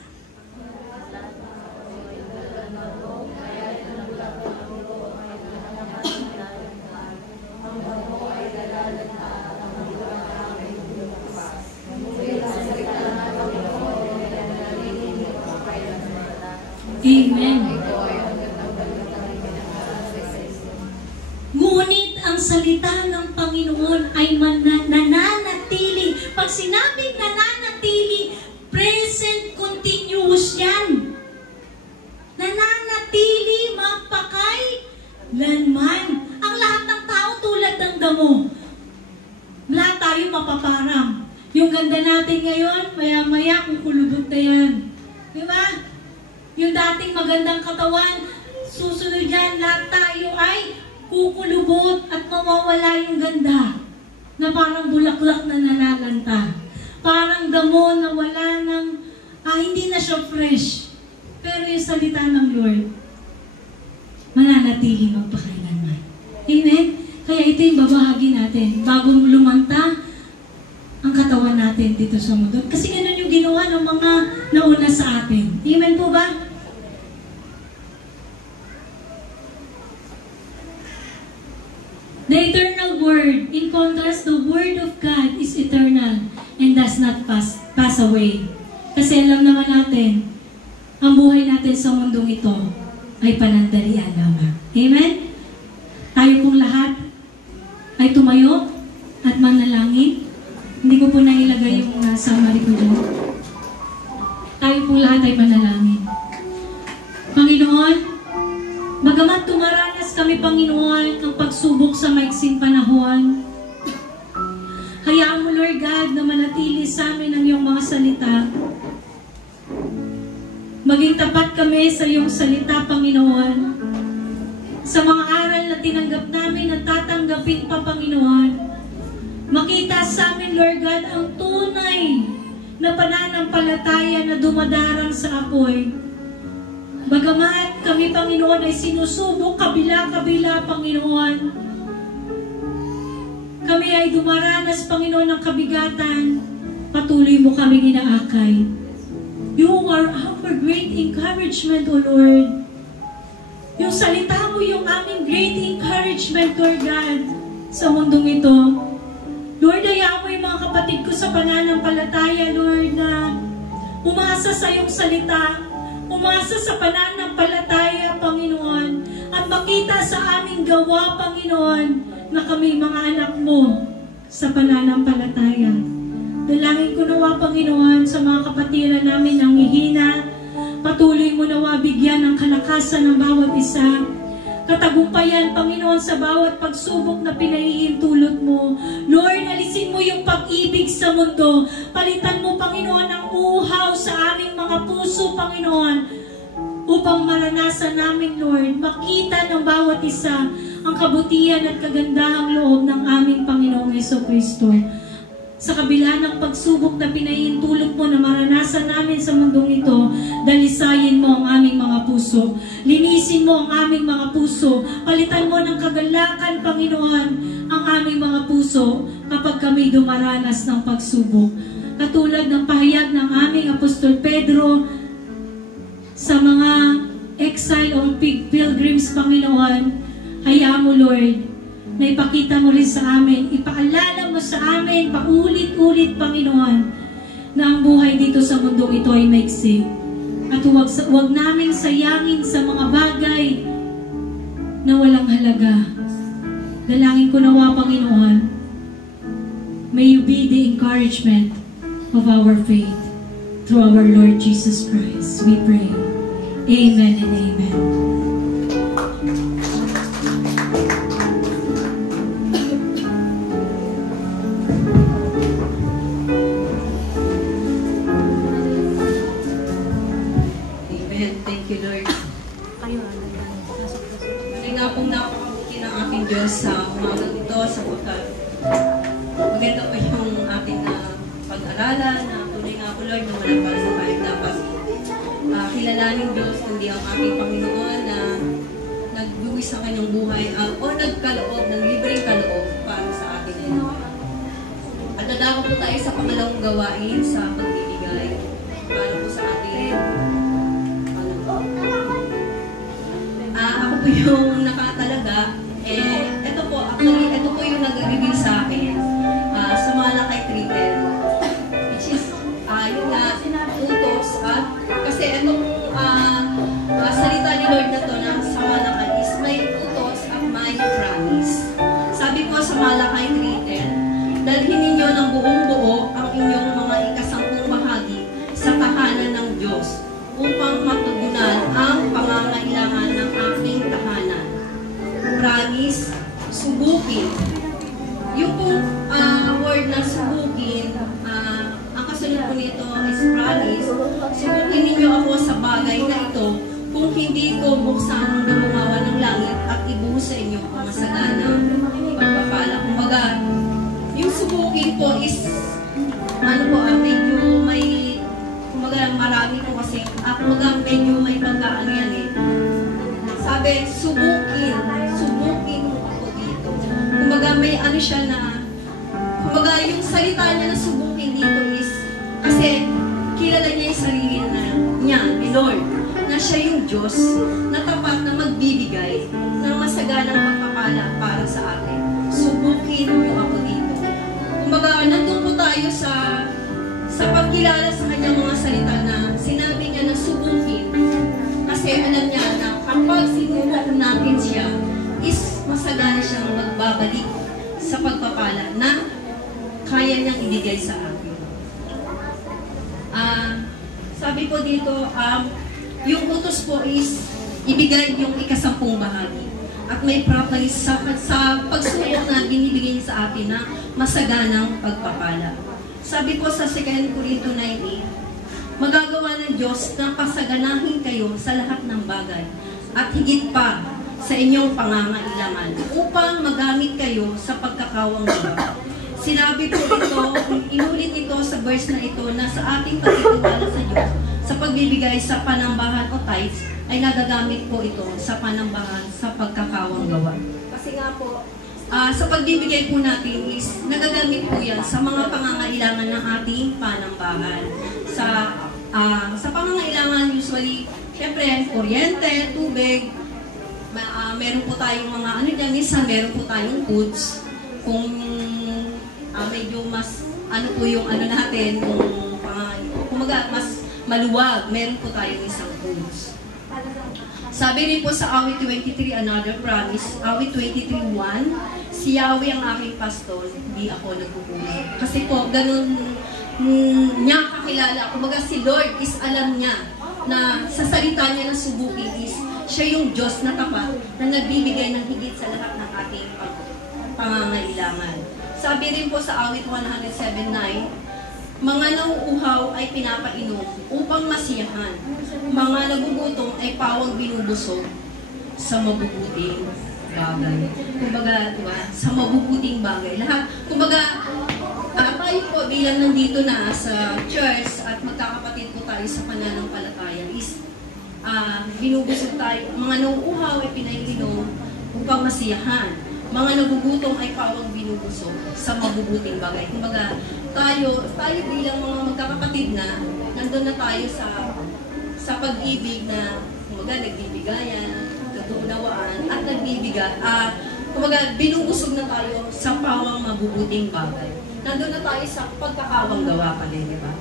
Amen. Ngunit ang salita ng Panginoon ay nananatili. Pag sinabing nananatili, present continuous yan. Nananatili magpakailanman. Ang lahat ng tao tulad ng damo. Lahat tayo mapaparang. Yung ganda natin ngayon, maya-maya kukulubot na yan. Di ba? Yung dating magandang katawan, susunod yan, lahat tayo ay kukulubot at mawawala yung ganda na parang bulaklak na nalalanta. Parang damo na wala ng, hindi na siya fresh. Pero yung salita ng Lord, mananatili magpakailanman. Amen? Kaya ito yung babahagi natin bago lumanta ang katawan natin dito sa mundo. Kasi ganun yung ginawa ng mga nauna sa atin. Amen po ba? The eternal word, in contrast, the word of God is eternal and does not pass away. Kasi alam naman natin, ang buhay natin sa mundong ito ay panandalian lamang. Amen? Tayo pong lahat ay tumayo at manalangin. Hindi ko po nailagay yung summary ko dyan. Tayo pong lahat ay manalangin. Panginoon, bagamat tumaranas kami, Panginoon, ng pagsubok sa maiksing panahon, hayaan mo, Lord God, na manatili sa amin ang iyong mga salita. Maging tapat kami sa iyong salita, Panginoon. Sa mga aral na tinanggap namin at tatanggapin pa, Panginoon, makita sa amin, Lord God, ang tunay na pananampalataya na dumadarang sa apoy. Bagamat kami, Panginoon, ay sinusubok kabila-kabila, Panginoon, kami ay dumaranas, Panginoon, ng kabigatan, patuloy mo kami inaakay. You are our great encouragement, O Lord. Yung salita mo, yung aming great encouragement, Lord God, sa mundong ito. Lord, hayaan mo yung mga kapatid ko sa pananampalataya, Lord, na umasa sa iyong salita, umasa sa pananampalataya, Panginoon, at makita sa aming gawa, Panginoon, na kami mga anak mo sa pananampalataya. Dalangin ko nawa, Panginoon, sa mga kapatiran namin ang hihina, patuloy mo nawa bigyan ng kalakasan ng bawat isa, katagumpayan, Panginoon, sa bawat pagsubok na pinahihintulot mo. Lord, alisin mo yung pag-ibig sa mundo. Palitan mo, Panginoon, ang uhaw sa aming mga puso, Panginoon, upang maranasan namin, Lord, makita ng bawat isa ang kabutihan at kagandahang loob ng aming Panginoong Jesucristo. Sa kabila ng pagsubok na pinahihintulot mo na maranasan namin sa mundong ito, dalisayin mo ang aming mga puso. Linisin mo ang aming mga puso. Palitan mo ng kagalakan, Panginoon, ang aming mga puso kapag kami dumaranas ng pagsubok. Katulad ng pahayag ng aming Apostol Pedro sa mga exile o pilgrims, Panginoon, hayaan mo, Lord, na ipakita mo rin sa amin, ipaalala mo sa amin, paulit-ulit, Panginoon, na ang buhay dito sa mundong ito ay maiksi. At huwag namin sayangin sa mga bagay na walang halaga. Dalangin ko nawa, Panginoon, may you be the encouragement of our faith through our Lord Jesus Christ. We pray. Amen and amen. Diyos sa umagang ito, sa pag-aralan na tunay nga po, Lord, na wala para sa tayo dapat kilalanin, Diyos, kundi ang ating Panginoon na nagbuwis sa kanyang buhay o nagkaloob ng libreng kaloob para sa ating buhay. At dadako po tayo sa pangalawang gawain sa pagbibigay para po sa ating ako po yung nakatalaga. Ito po, actually, ito po yung nag-reveal sa akin sa Malakay 3:10, which is yung utos kasi itong salita ni Lord na to na sa Malakay is may utos at may promise. Sabi po sa Malakay 3:10, dalhin ninyo ng buong buo ang inyong mga ikasampung bahagi sa tahanan ng Diyos upang matugunan ang pangangailangan ng ating tahanan. Promise, subukin. Yung pong word na subukin, ang kasunod po nito is promise. Subukin ninyo ako sa bagay na ito kung hindi ko buksan ang bulungawan ng langit at ibuhos sa inyo ang masaganang pagpapala. Kumbaga, yung subukin po is medyo may marami po kasi kumbaga medyo may pagkaan yan eh. Sabi, subukin mo ako dito. Kumbaga may siya na kumbaga yung salita niya na subukin dito is kasi kilala niya yung sarili niya, ni Lord, na siya yung Diyos na tapat na magbibigay ng masaganang pagpapala para sa atin. Subukin mo ako dito. Kumbaga, nandun po tayo sa pagkilala sa kanyang mga salita na sinabi niya na subukin kasi alam niya na kapag sinubukan natin siya is masagana siyang magbabalik sa pagpapala na kaya niyang ibigay sa atin. Sabi po dito, yung utos po is ibigay yung ikasampung bahagi at may promise sa pagsubok na binibigay sa atin na masaganang pagpapala. Sabi po sa 2 Corinto 9:8, magagawa ng Diyos na pasaganahin kayo sa lahat ng bagay at higit pa sa inyong pangangailangan upang magamit kayo sa pagkakawang-gawa. Sinabi po ito, inulit ito sa verse na ito na sa ating pagtitiwala sa Diyos sa pagbibigay sa panambahan o tithes ay nagagamit po ito sa panambahan sa pagkakawang-gawa. Kasi nga po, sa pagbibigay po natin is nagagamit po yan sa mga pangangailangan ng ating panambahan. Sa pangangailangan usually, syempre, kuryente, tubig, meron po tayong mga minsan meron po tayong foods. Kung medyo mas po yung natin, kung mas maluwag, meron po tayong isang foods. Sabi rin po sa Awit 23, another promise, Awit 23:1, si Yahweh ang aking pastor, hindi ako nagkukulang. Kasi po, ganun niya kakilala. Kumbaga si Lord is alam niya na sa salita niya na subukin is siya yung Diyos na tapat na nagbibigay ng higit sa lahat ng ating pangangailangan. Sabi rin po sa Awit 107:9, mga nauuhaw ay pinapainom upang masiyahan. Mga nagugutom ay pawang binubusog sa mabubuting bagay. Kumbaga, diba? Sa mabubuting bagay. Lahat, kumbaga, tayo po bilang nandito na sa church at magkakapatid po tayo sa pananampalataya is binubusog tayo. Mga nauuhaw ay pinainom upang masiyahan. Mga nagugutom ay pawang binubusog sa mabubuting bagay. Kumbaga, tayo bilang mga magkakapatid na, nandun na tayo sa pag-ibig na, kumbaga, nagbibigayan, nag-uunawaan, at nagbibigay. Kumbaga, binubusog na tayo sa pawang mabubuting bagay. Nandun na tayo sa pagkakawang-gawa pa din, di ba?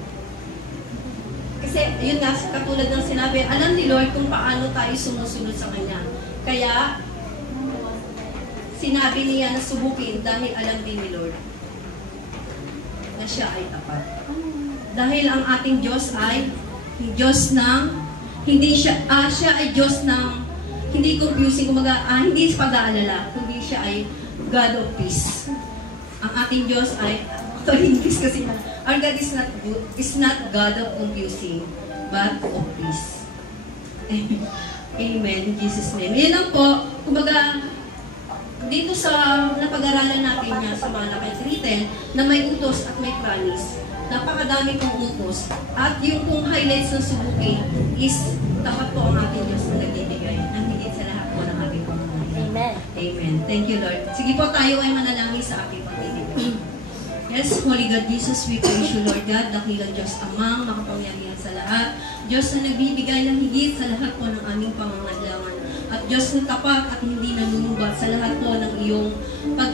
Kasi, yun nga, katulad ng sinabi, alam ni Lord kung paano tayo sumusunod sa Kanya. Kaya, sinabi niya na subukin dahil alam din ni Lord na siya ay tapat. Dahil ang ating Diyos ay Diyos ng, siya ay Diyos ng, hindi confusing, kumaga, hindi pag-aalala, kundi siya ay God of peace. Ang ating Diyos ay, English kasi, our God is not God of confusing, but of peace. Amen, in Jesus' name. Yan lang po, kumbaga, dito sa napag-aralan natin niya sa Malakay 3:10 na may utos at may promise. napakadami pong utos. At yung pong highlights ng subukin is tapat po ang ating Diyos na nagbibigay. Ang higit sa lahat po ng ating pamamagitan. Amen. Amen. Thank you, Lord. Sige po, tayo ay manalangin sa ating pagbibigay. Yes, Holy God Jesus, we praise you, Lord God, dakilang Diyos Amang, makapangyarihan sa lahat. Diyos na nagbibigay ng higit sa lahat po ng aming pangangailangan. At Diyos na tapat at hindi nanunumbat sa lahat po ng iyong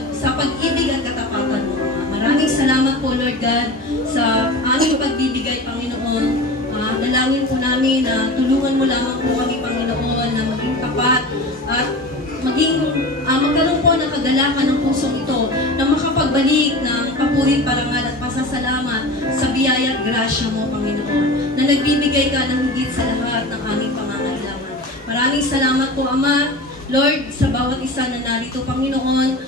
sa pag-ibig at katapatan mo. Maraming salamat po, Lord God, sa aming pagbibigay, Panginoon. Dalangin po namin na tulungan mo lamang po kami, Panginoon, na maging tapat at magkaroon po ng kagalakan ng pusong ito na makapagbalik ng papuri, parangal at pasasalamat sa biyaya at grasya mo, Panginoon, na nagbibigay ka ng higit sa lahat ng aming pangangailangan. Maraming salamat po, Ama, Lord, sa bawat isa na narito, Panginoon,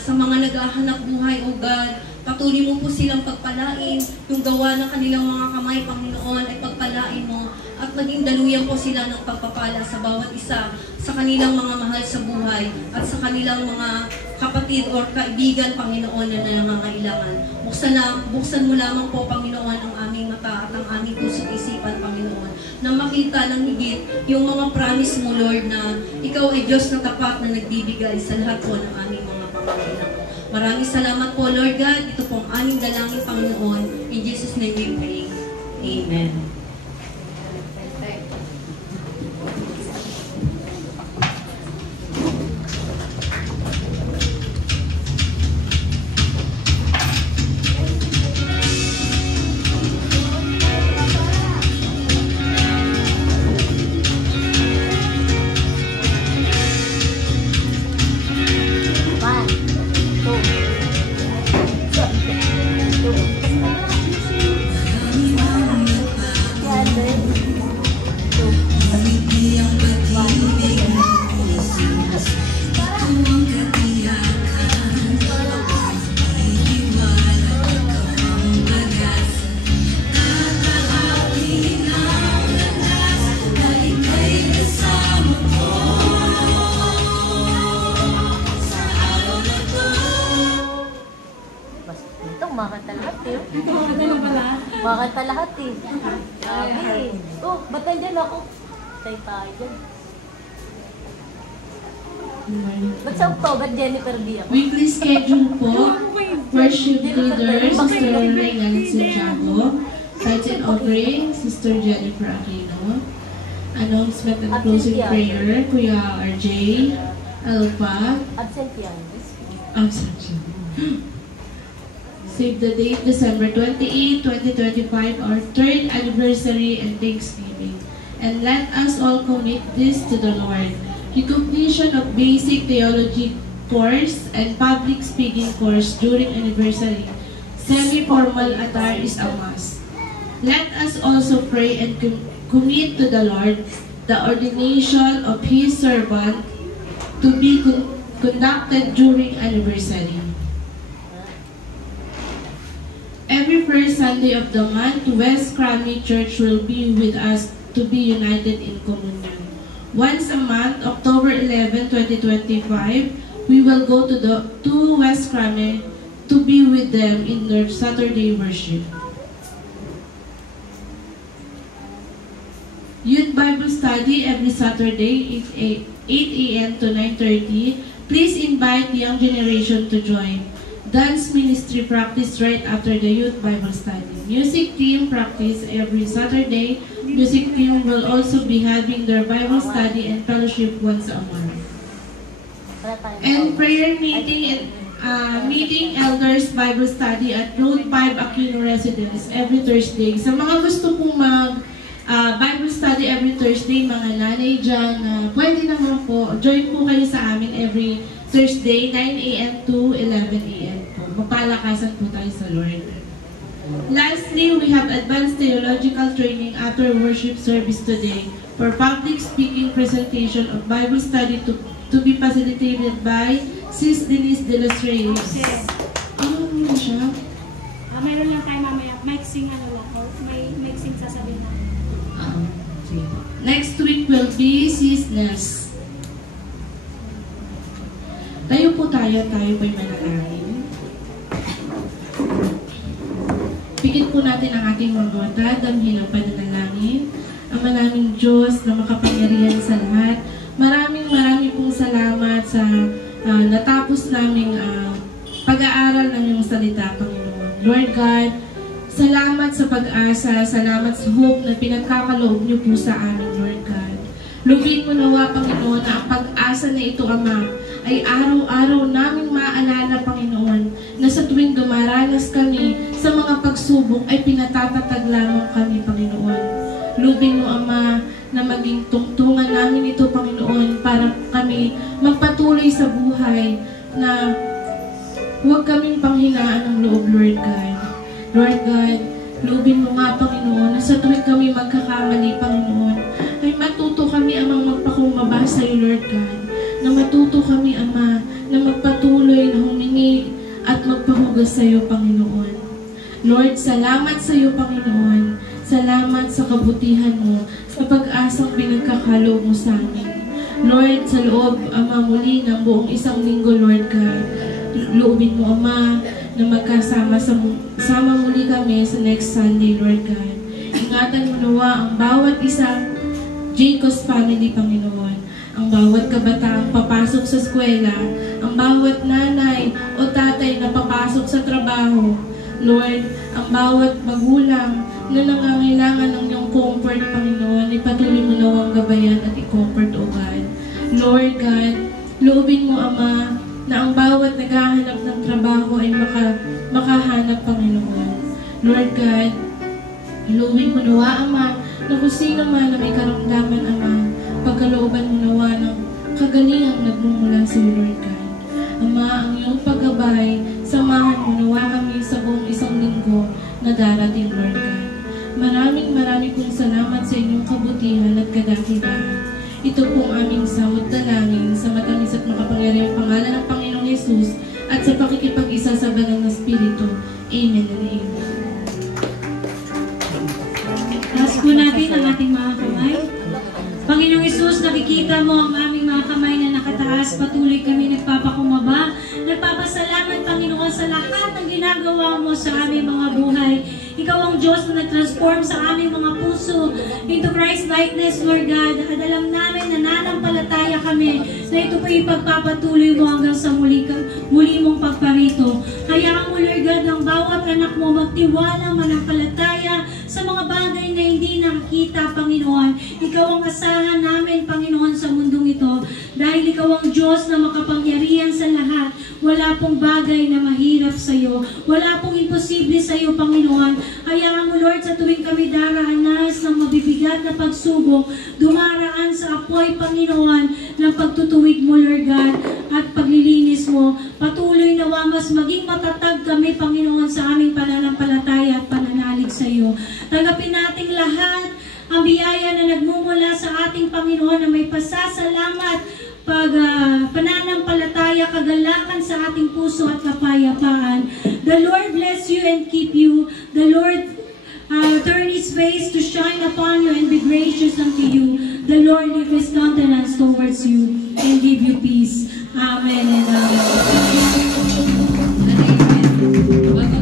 sa mga nag-ahanap buhay, O God, patuloy mo po silang pagpalain, yung gawa ng kanilang mga kamay, Panginoon, ay pagpalain mo, at maging daluyan po sila ng pagpapala sa bawat isa, sa kanilang mga mahal sa buhay, at sa kanilang mga kapatid o kaibigan, Panginoon, na nangangailangan. Buksan mo lamang po, Panginoon, ang aming mata at ang aming puso't isipan, Panginoon, na makita ng higit yung mga promise mo, Lord, na ikaw ay Diyos na tapat na nagbibigay sa lahat po ng aming mga pangangailangan. Maraming salamat po, Lord God. Ito po ang aming dalangin, Panginoon. In Jesus' name we pray. Amen. Makanta lahat eh. Makanta lahat eh. Grabe. Oh, ba't nandyan ako? Tay tayo dyan. Ba't sa October, Jennifer D ako? Weekly schedule po. Worship leader, Sister Regan Santiago. Tithe and offering, Sister Jennifer Aquino. Announcement and closing prayer, Kuya RJ. Alpha. Absent yan. Absent siya. Save the date, December 28, 2025, our 3rd anniversary and Thanksgiving. And let us all commit this to the Lord. Recognition of basic theology course and public speaking course during anniversary. Semi-formal attire is a must. Let us also pray and commit to the Lord the ordination of His servant to be conducted during anniversary. Every first Sunday of the month, West Crammy Church will be with us to be united in communion. Once a month, October 11, 2025, we will go to West Crammy to be with them in their Saturday worship. Youth Bible Study every Saturday, 8 a.m. to 9:30. Please invite the young generation to join. Dance ministry practice right after the youth Bible study. Music team practice every Saturday. Music team will also be having their Bible study and fellowship once a month. And prayer meeting and meeting elders Bible study at Road 5 Aquino Residence every Thursday. Sa mga gusto pong Bible study every Thursday, mga nanay dyan, pwede naman po, join po kayo sa amin every Thursday, 9 a.m. to 11 a.m. po. Mapalakasan po tayo sa Lord. Lastly, we have advanced theological training after worship service today for public speaking presentation of Bible study to be facilitated by Sis Denise de los Reyes. Ano na siya? Mayroon lang tayo mamaya. Mixing ano lang. Or mixing sasabihin natin. Okay. Next week will be Sis Nes. Tayo po'y manalangin. Pigit po natin ang ating mga mata, damhin ang pananalangin. Ama naming Diyos na makapangyarihan sa lahat, maraming pong salamat sa natapos naming pag-aaral ng iyong salita, Panginoon. Lord God, salamat sa pag-asa, salamat sa hope na pinagkakaloob niyo po sa amin, Lord God. Lubin mo nawa, Panginoon, na ang pag-asa na ito, Ama, ay araw-araw naming maalala, Panginoon, na sa tuwing dumaranas kami sa mga pagsubok ay pinatatatag lamang kami, Panginoon. Lubin mo, Ama, na maging tungtungan namin ito, Panginoon, para kami magpatuloy sa buhay na huwag kaming panghinaan ng loob, Lord God. Lord God, lubin mo nga, Panginoon, na sa tuwing kami magkakamali, Panginoon, ay matuto kami, Amang, magpakumbaba sa iyo, Lord God. Na matuto kami, Ama, na magpatuloy na humingi at magpahugas sa iyo, Panginoon. Lord, salamat sa iyo, Panginoon. Salamat sa kabutihan mo, sa pag-asang pinagkakaloob mo sa amin. Lord, sa loob, Ama, muli ng buong isang linggo, Lord God, loobin mo, Ama, na magkasama muli kami sa next Sunday, Lord God. Ingatan mo nawa ang bawat isang Jacob's family, Panginoon. Ang bawat kabataang papasok sa eskwela, ang bawat nanay o tatay na papasok sa trabaho. Lord, ang bawat magulang na nangangailangan ng iyong comfort, Panginoon, ipatuloy mo nawang gabayan at i-comfort, O God. Lord God, loobin mo, Ama, na ang bawat naghahanap ng trabaho ay makahanap, Panginoon. Lord God, loobin mo nawa, Ama, na kung sino man na may karamdaman, Ama, pagkalooban mo nawa ng kagalingang nagmumula sa iyo, Lord God. Ama, ang iyong paggabay, samahan mo nawa kami sa buong isang linggo na darating, Lord God. Maraming pong salamat sa inyong kabutihan at kadakilaan. Ito pong aming samot dalangin sa matamis at makapangyarihang pangalan ng Panginoong Yesus at sa pakikipag-isa sa banal na Espiritu. Amen and amen. Taas po natin ang ating mga kamay. Panginoong Yesus, nakikita mo ang aming mga kamay na nakataas. Patuloy kami nagpapakumaba. Nagpapasalamat, Panginoon, sa lahat ng ginagawa mo sa aming mga buhay. Ikaw ang Diyos na nag-transform sa aming mga puso into Christ-likeness, Lord God. At alam namin na nanampalataya kami na ito po ipagpapatuloy mo hanggang sa muli mong pagparito. Hayaan mo, Lord God, ang bawat anak mo magtiwala, manampalataya sa mga bagay na hindi nakikita, Panginoon. Ikaw ang asahan namin, Panginoon, sa mundong ito. Dahil ikaw ang Diyos na makapangyarihan sa lahat. Wala pong bagay na mahirap sa iyo. Wala pong imposible sa iyo, Panginoon. Hayaan mo, Lord, sa tuwing kami daraanas ng mabibigat na pagsubok, dumaraan sa apoy, Panginoon, ng pagtutuwid mo, Lord God, at paglilinis mo. Patuloy nawa mas maging matatag kami, Panginoon, sa aming pananampalataya at pananalig sa iyo. Tanggapin nating lahat ang biyaya na nagmumula sa ating Panginoon na may pasasalamat, pananampalataya, kagalakan sa ating puso at kapayapaan. The Lord bless you and keep you. The Lord turn His face to shine upon you and be gracious unto you. The Lord lift His countenance towards you and give you peace. Amen and amen.